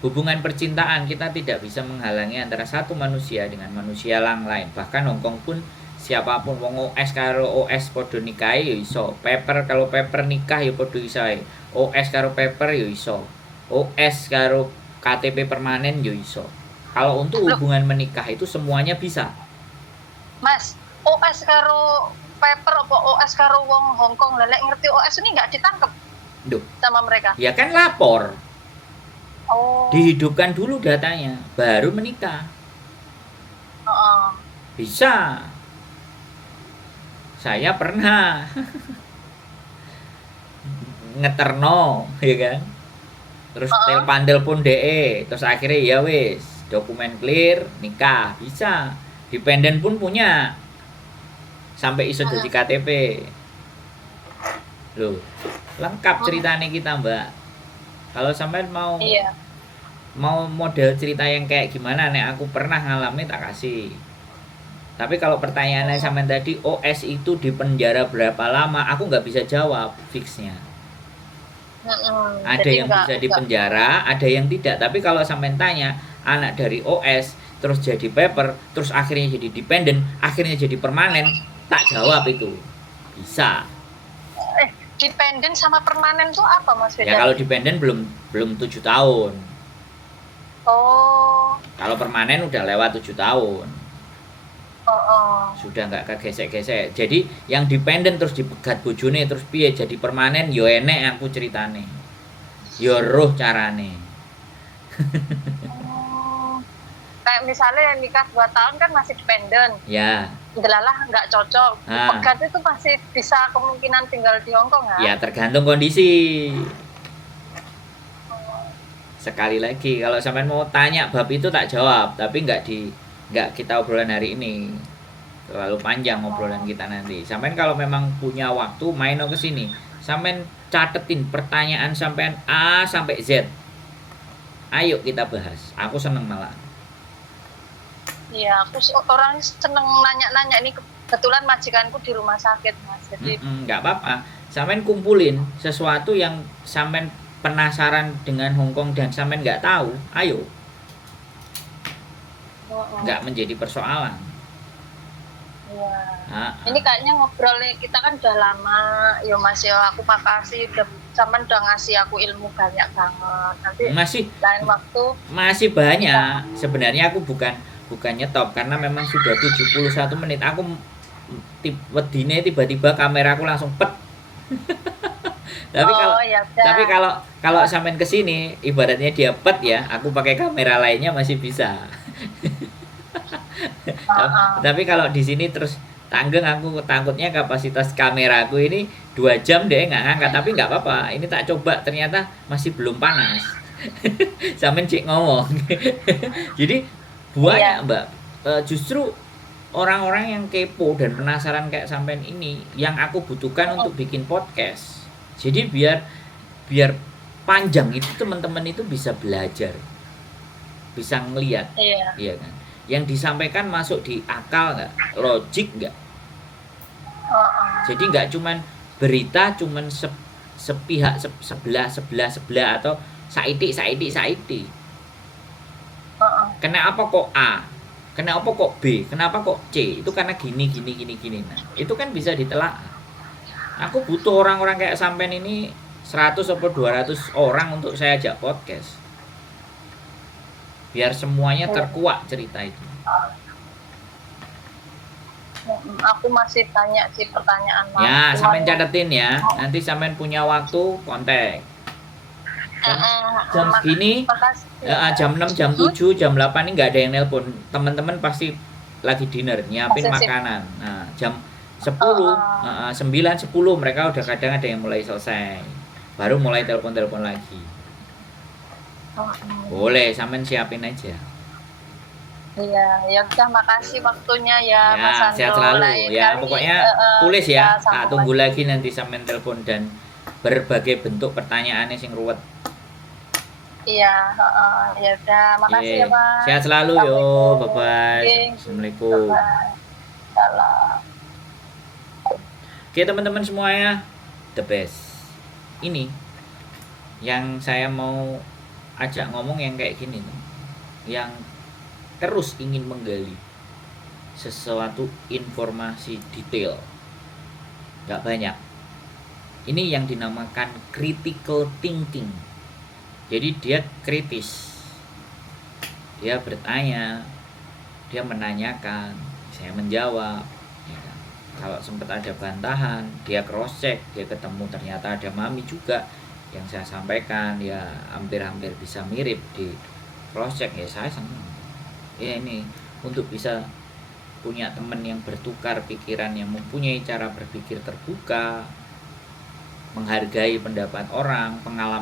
hubungan percintaan kita tidak bisa menghalangi antara satu manusia dengan manusia yang lain. Bahkan Hong Kong pun siapapun wong OS karo OS podo nikahi ya iso. Paper kalau paper nikah ya podo iso. OS karo paper ya iso. OS karo KTP permanen ya iso. Kalau untuk hubungan menikah itu semuanya bisa. Mas, OS karo paper apa OS karo wong Hong Kong lelek ngerti OS ini nggak ditangkap sama mereka? Ya kan lapor. Oh. Dihidupkan dulu datanya, baru menikah. Bisa. Saya pernah ngeterno, ya kan. Terus telepon DE, terus akhirnya ya wis, dokumen clear, nikah, bisa. Dependen pun punya. Sampai iso jadi KTP. Loh, lengkap ceritanya kita, Mbak. Kalau sampai mau Iya. model cerita yang kayak gimana nek aku pernah ngalami tak kasih. Tapi kalau pertanyaannya sampai tadi OS itu di penjara berapa lama, aku nggak bisa jawab fixnya. Ada Jadi yang bisa di penjara, ada yang tidak. Tapi kalau sampai tanya anak dari OS terus jadi paper, terus akhirnya jadi dependent, akhirnya jadi permanen, tak jawab itu. Bisa. dependent sama permanen tuh apa Mas Ya bedanya? kalau dependent belum 7 tahun. Oh, Kalau permanen udah lewat 7 tahun. oh. Sudah nggak kegesek-gesek. Jadi yang dependent terus dipegat bojone terus piye jadi permanen yo enek aku ceritane. Yo roh carane. Kayak misalnya nikah 2 tahun kan masih dependent. Ya, Delalah nggak cocok. Ah. Pegat itu masih bisa kemungkinan tinggal di Hongkong ya tergantung kondisi. Sekali lagi kalau sampean mau tanya bab itu tak jawab, tapi nggak kita obrolan hari ini. Terlalu panjang obrolan kita nanti. Sampean kalau memang punya waktu main ke sini. Sampean catetin pertanyaan sampean A sampai Z. Ayo kita bahas. Aku seneng malah. Iya, aku orang seneng nanya-nanya ini, kebetulan majikanku di rumah sakit Mas. Jadi Nggak apa-apa. Sampean kumpulin sesuatu yang sampean penasaran dengan Hongkong dan sampean nggak tahu. Ayo, nggak menjadi persoalan. Iya. Nah, Ini kayaknya ngobrolnya kita kan udah lama, yo Mas ya. Aku makasih udah sampean udah ngasih aku ilmu banyak banget. Nanti masih lain waktu masih banyak. Sebenarnya aku bukan nyetop karena memang sudah 71 menit. Aku wedine tiba-tiba kameraku langsung pet. ya udah. Tapi kalau sampean kesini ibaratnya dia pet ya, aku pakai kamera lainnya masih bisa. Tapi kalau di sini terus tanggeng, aku takutnya kapasitas kameraku ini 2 jam deh nggak ngangkat, tapi nggak apa-apa. Ini tak coba ternyata masih belum panas. Sampean cek ngomong. Jadi banyak Mbak. Justru orang-orang yang kepo dan penasaran kayak sampean ini yang aku butuhkan untuk bikin podcast. Jadi biar panjang itu teman-teman itu bisa belajar, bisa ngelihat, iya kan? Yang disampaikan masuk di akal nggak, logik nggak? Jadi nggak cuman berita, cuman sepihak sebelah atau saiti. Kenapa kok A? Kenapa kok B? Kenapa kok C? Itu karena gini. Nah, itu kan bisa ditelaah. Aku butuh orang-orang kayak sampean ini 100 atau 200 orang untuk saya ajak podcast. Biar semuanya terkuak cerita itu. Aku masih tanya sih pertanyaan Mas. Ya, sampean catetin ya. Nanti sampean punya waktu kontak. Jam segini, jam 6, jam 7, jam 8 ini nggak ada yang nelpon. Teman-teman pasti lagi dinner, nyiapin makanan. Nah, jam 10, 9, 10 mereka udah kadang ada yang mulai selesai. Baru mulai telepon lagi. Boleh, sampean siapin aja. Iya, ya udah makasih waktunya ya, Mas Andro. Sehat selalu ya. Pokoknya tulis ya. Tak tunggu lagi nanti sampean telepon dan berbagai bentuk pertanyaannya sing ruwet. Iya, ya udah, makasih ya Mas. Sehat selalu yo, bye-bye. Assalamualaikum. Salam. Oke teman-teman semuanya, the best. Ini yang saya mau ajak ngomong yang kayak gini nih, yang terus ingin menggali sesuatu informasi detail, nggak banyak. Ini yang dinamakan critical thinking. Jadi dia kritis, dia bertanya, dia menanyakan, saya menjawab. Ya kan? Kalau sempat ada bantahan, dia cross check, dia ketemu ternyata ada mami juga yang saya sampaikan ya hampir-hampir bisa mirip, di cross check ya saya senang. Ya ini untuk bisa punya teman yang bertukar pikiran, yang mempunyai cara berpikir terbuka, menghargai pendapat orang, pengalaman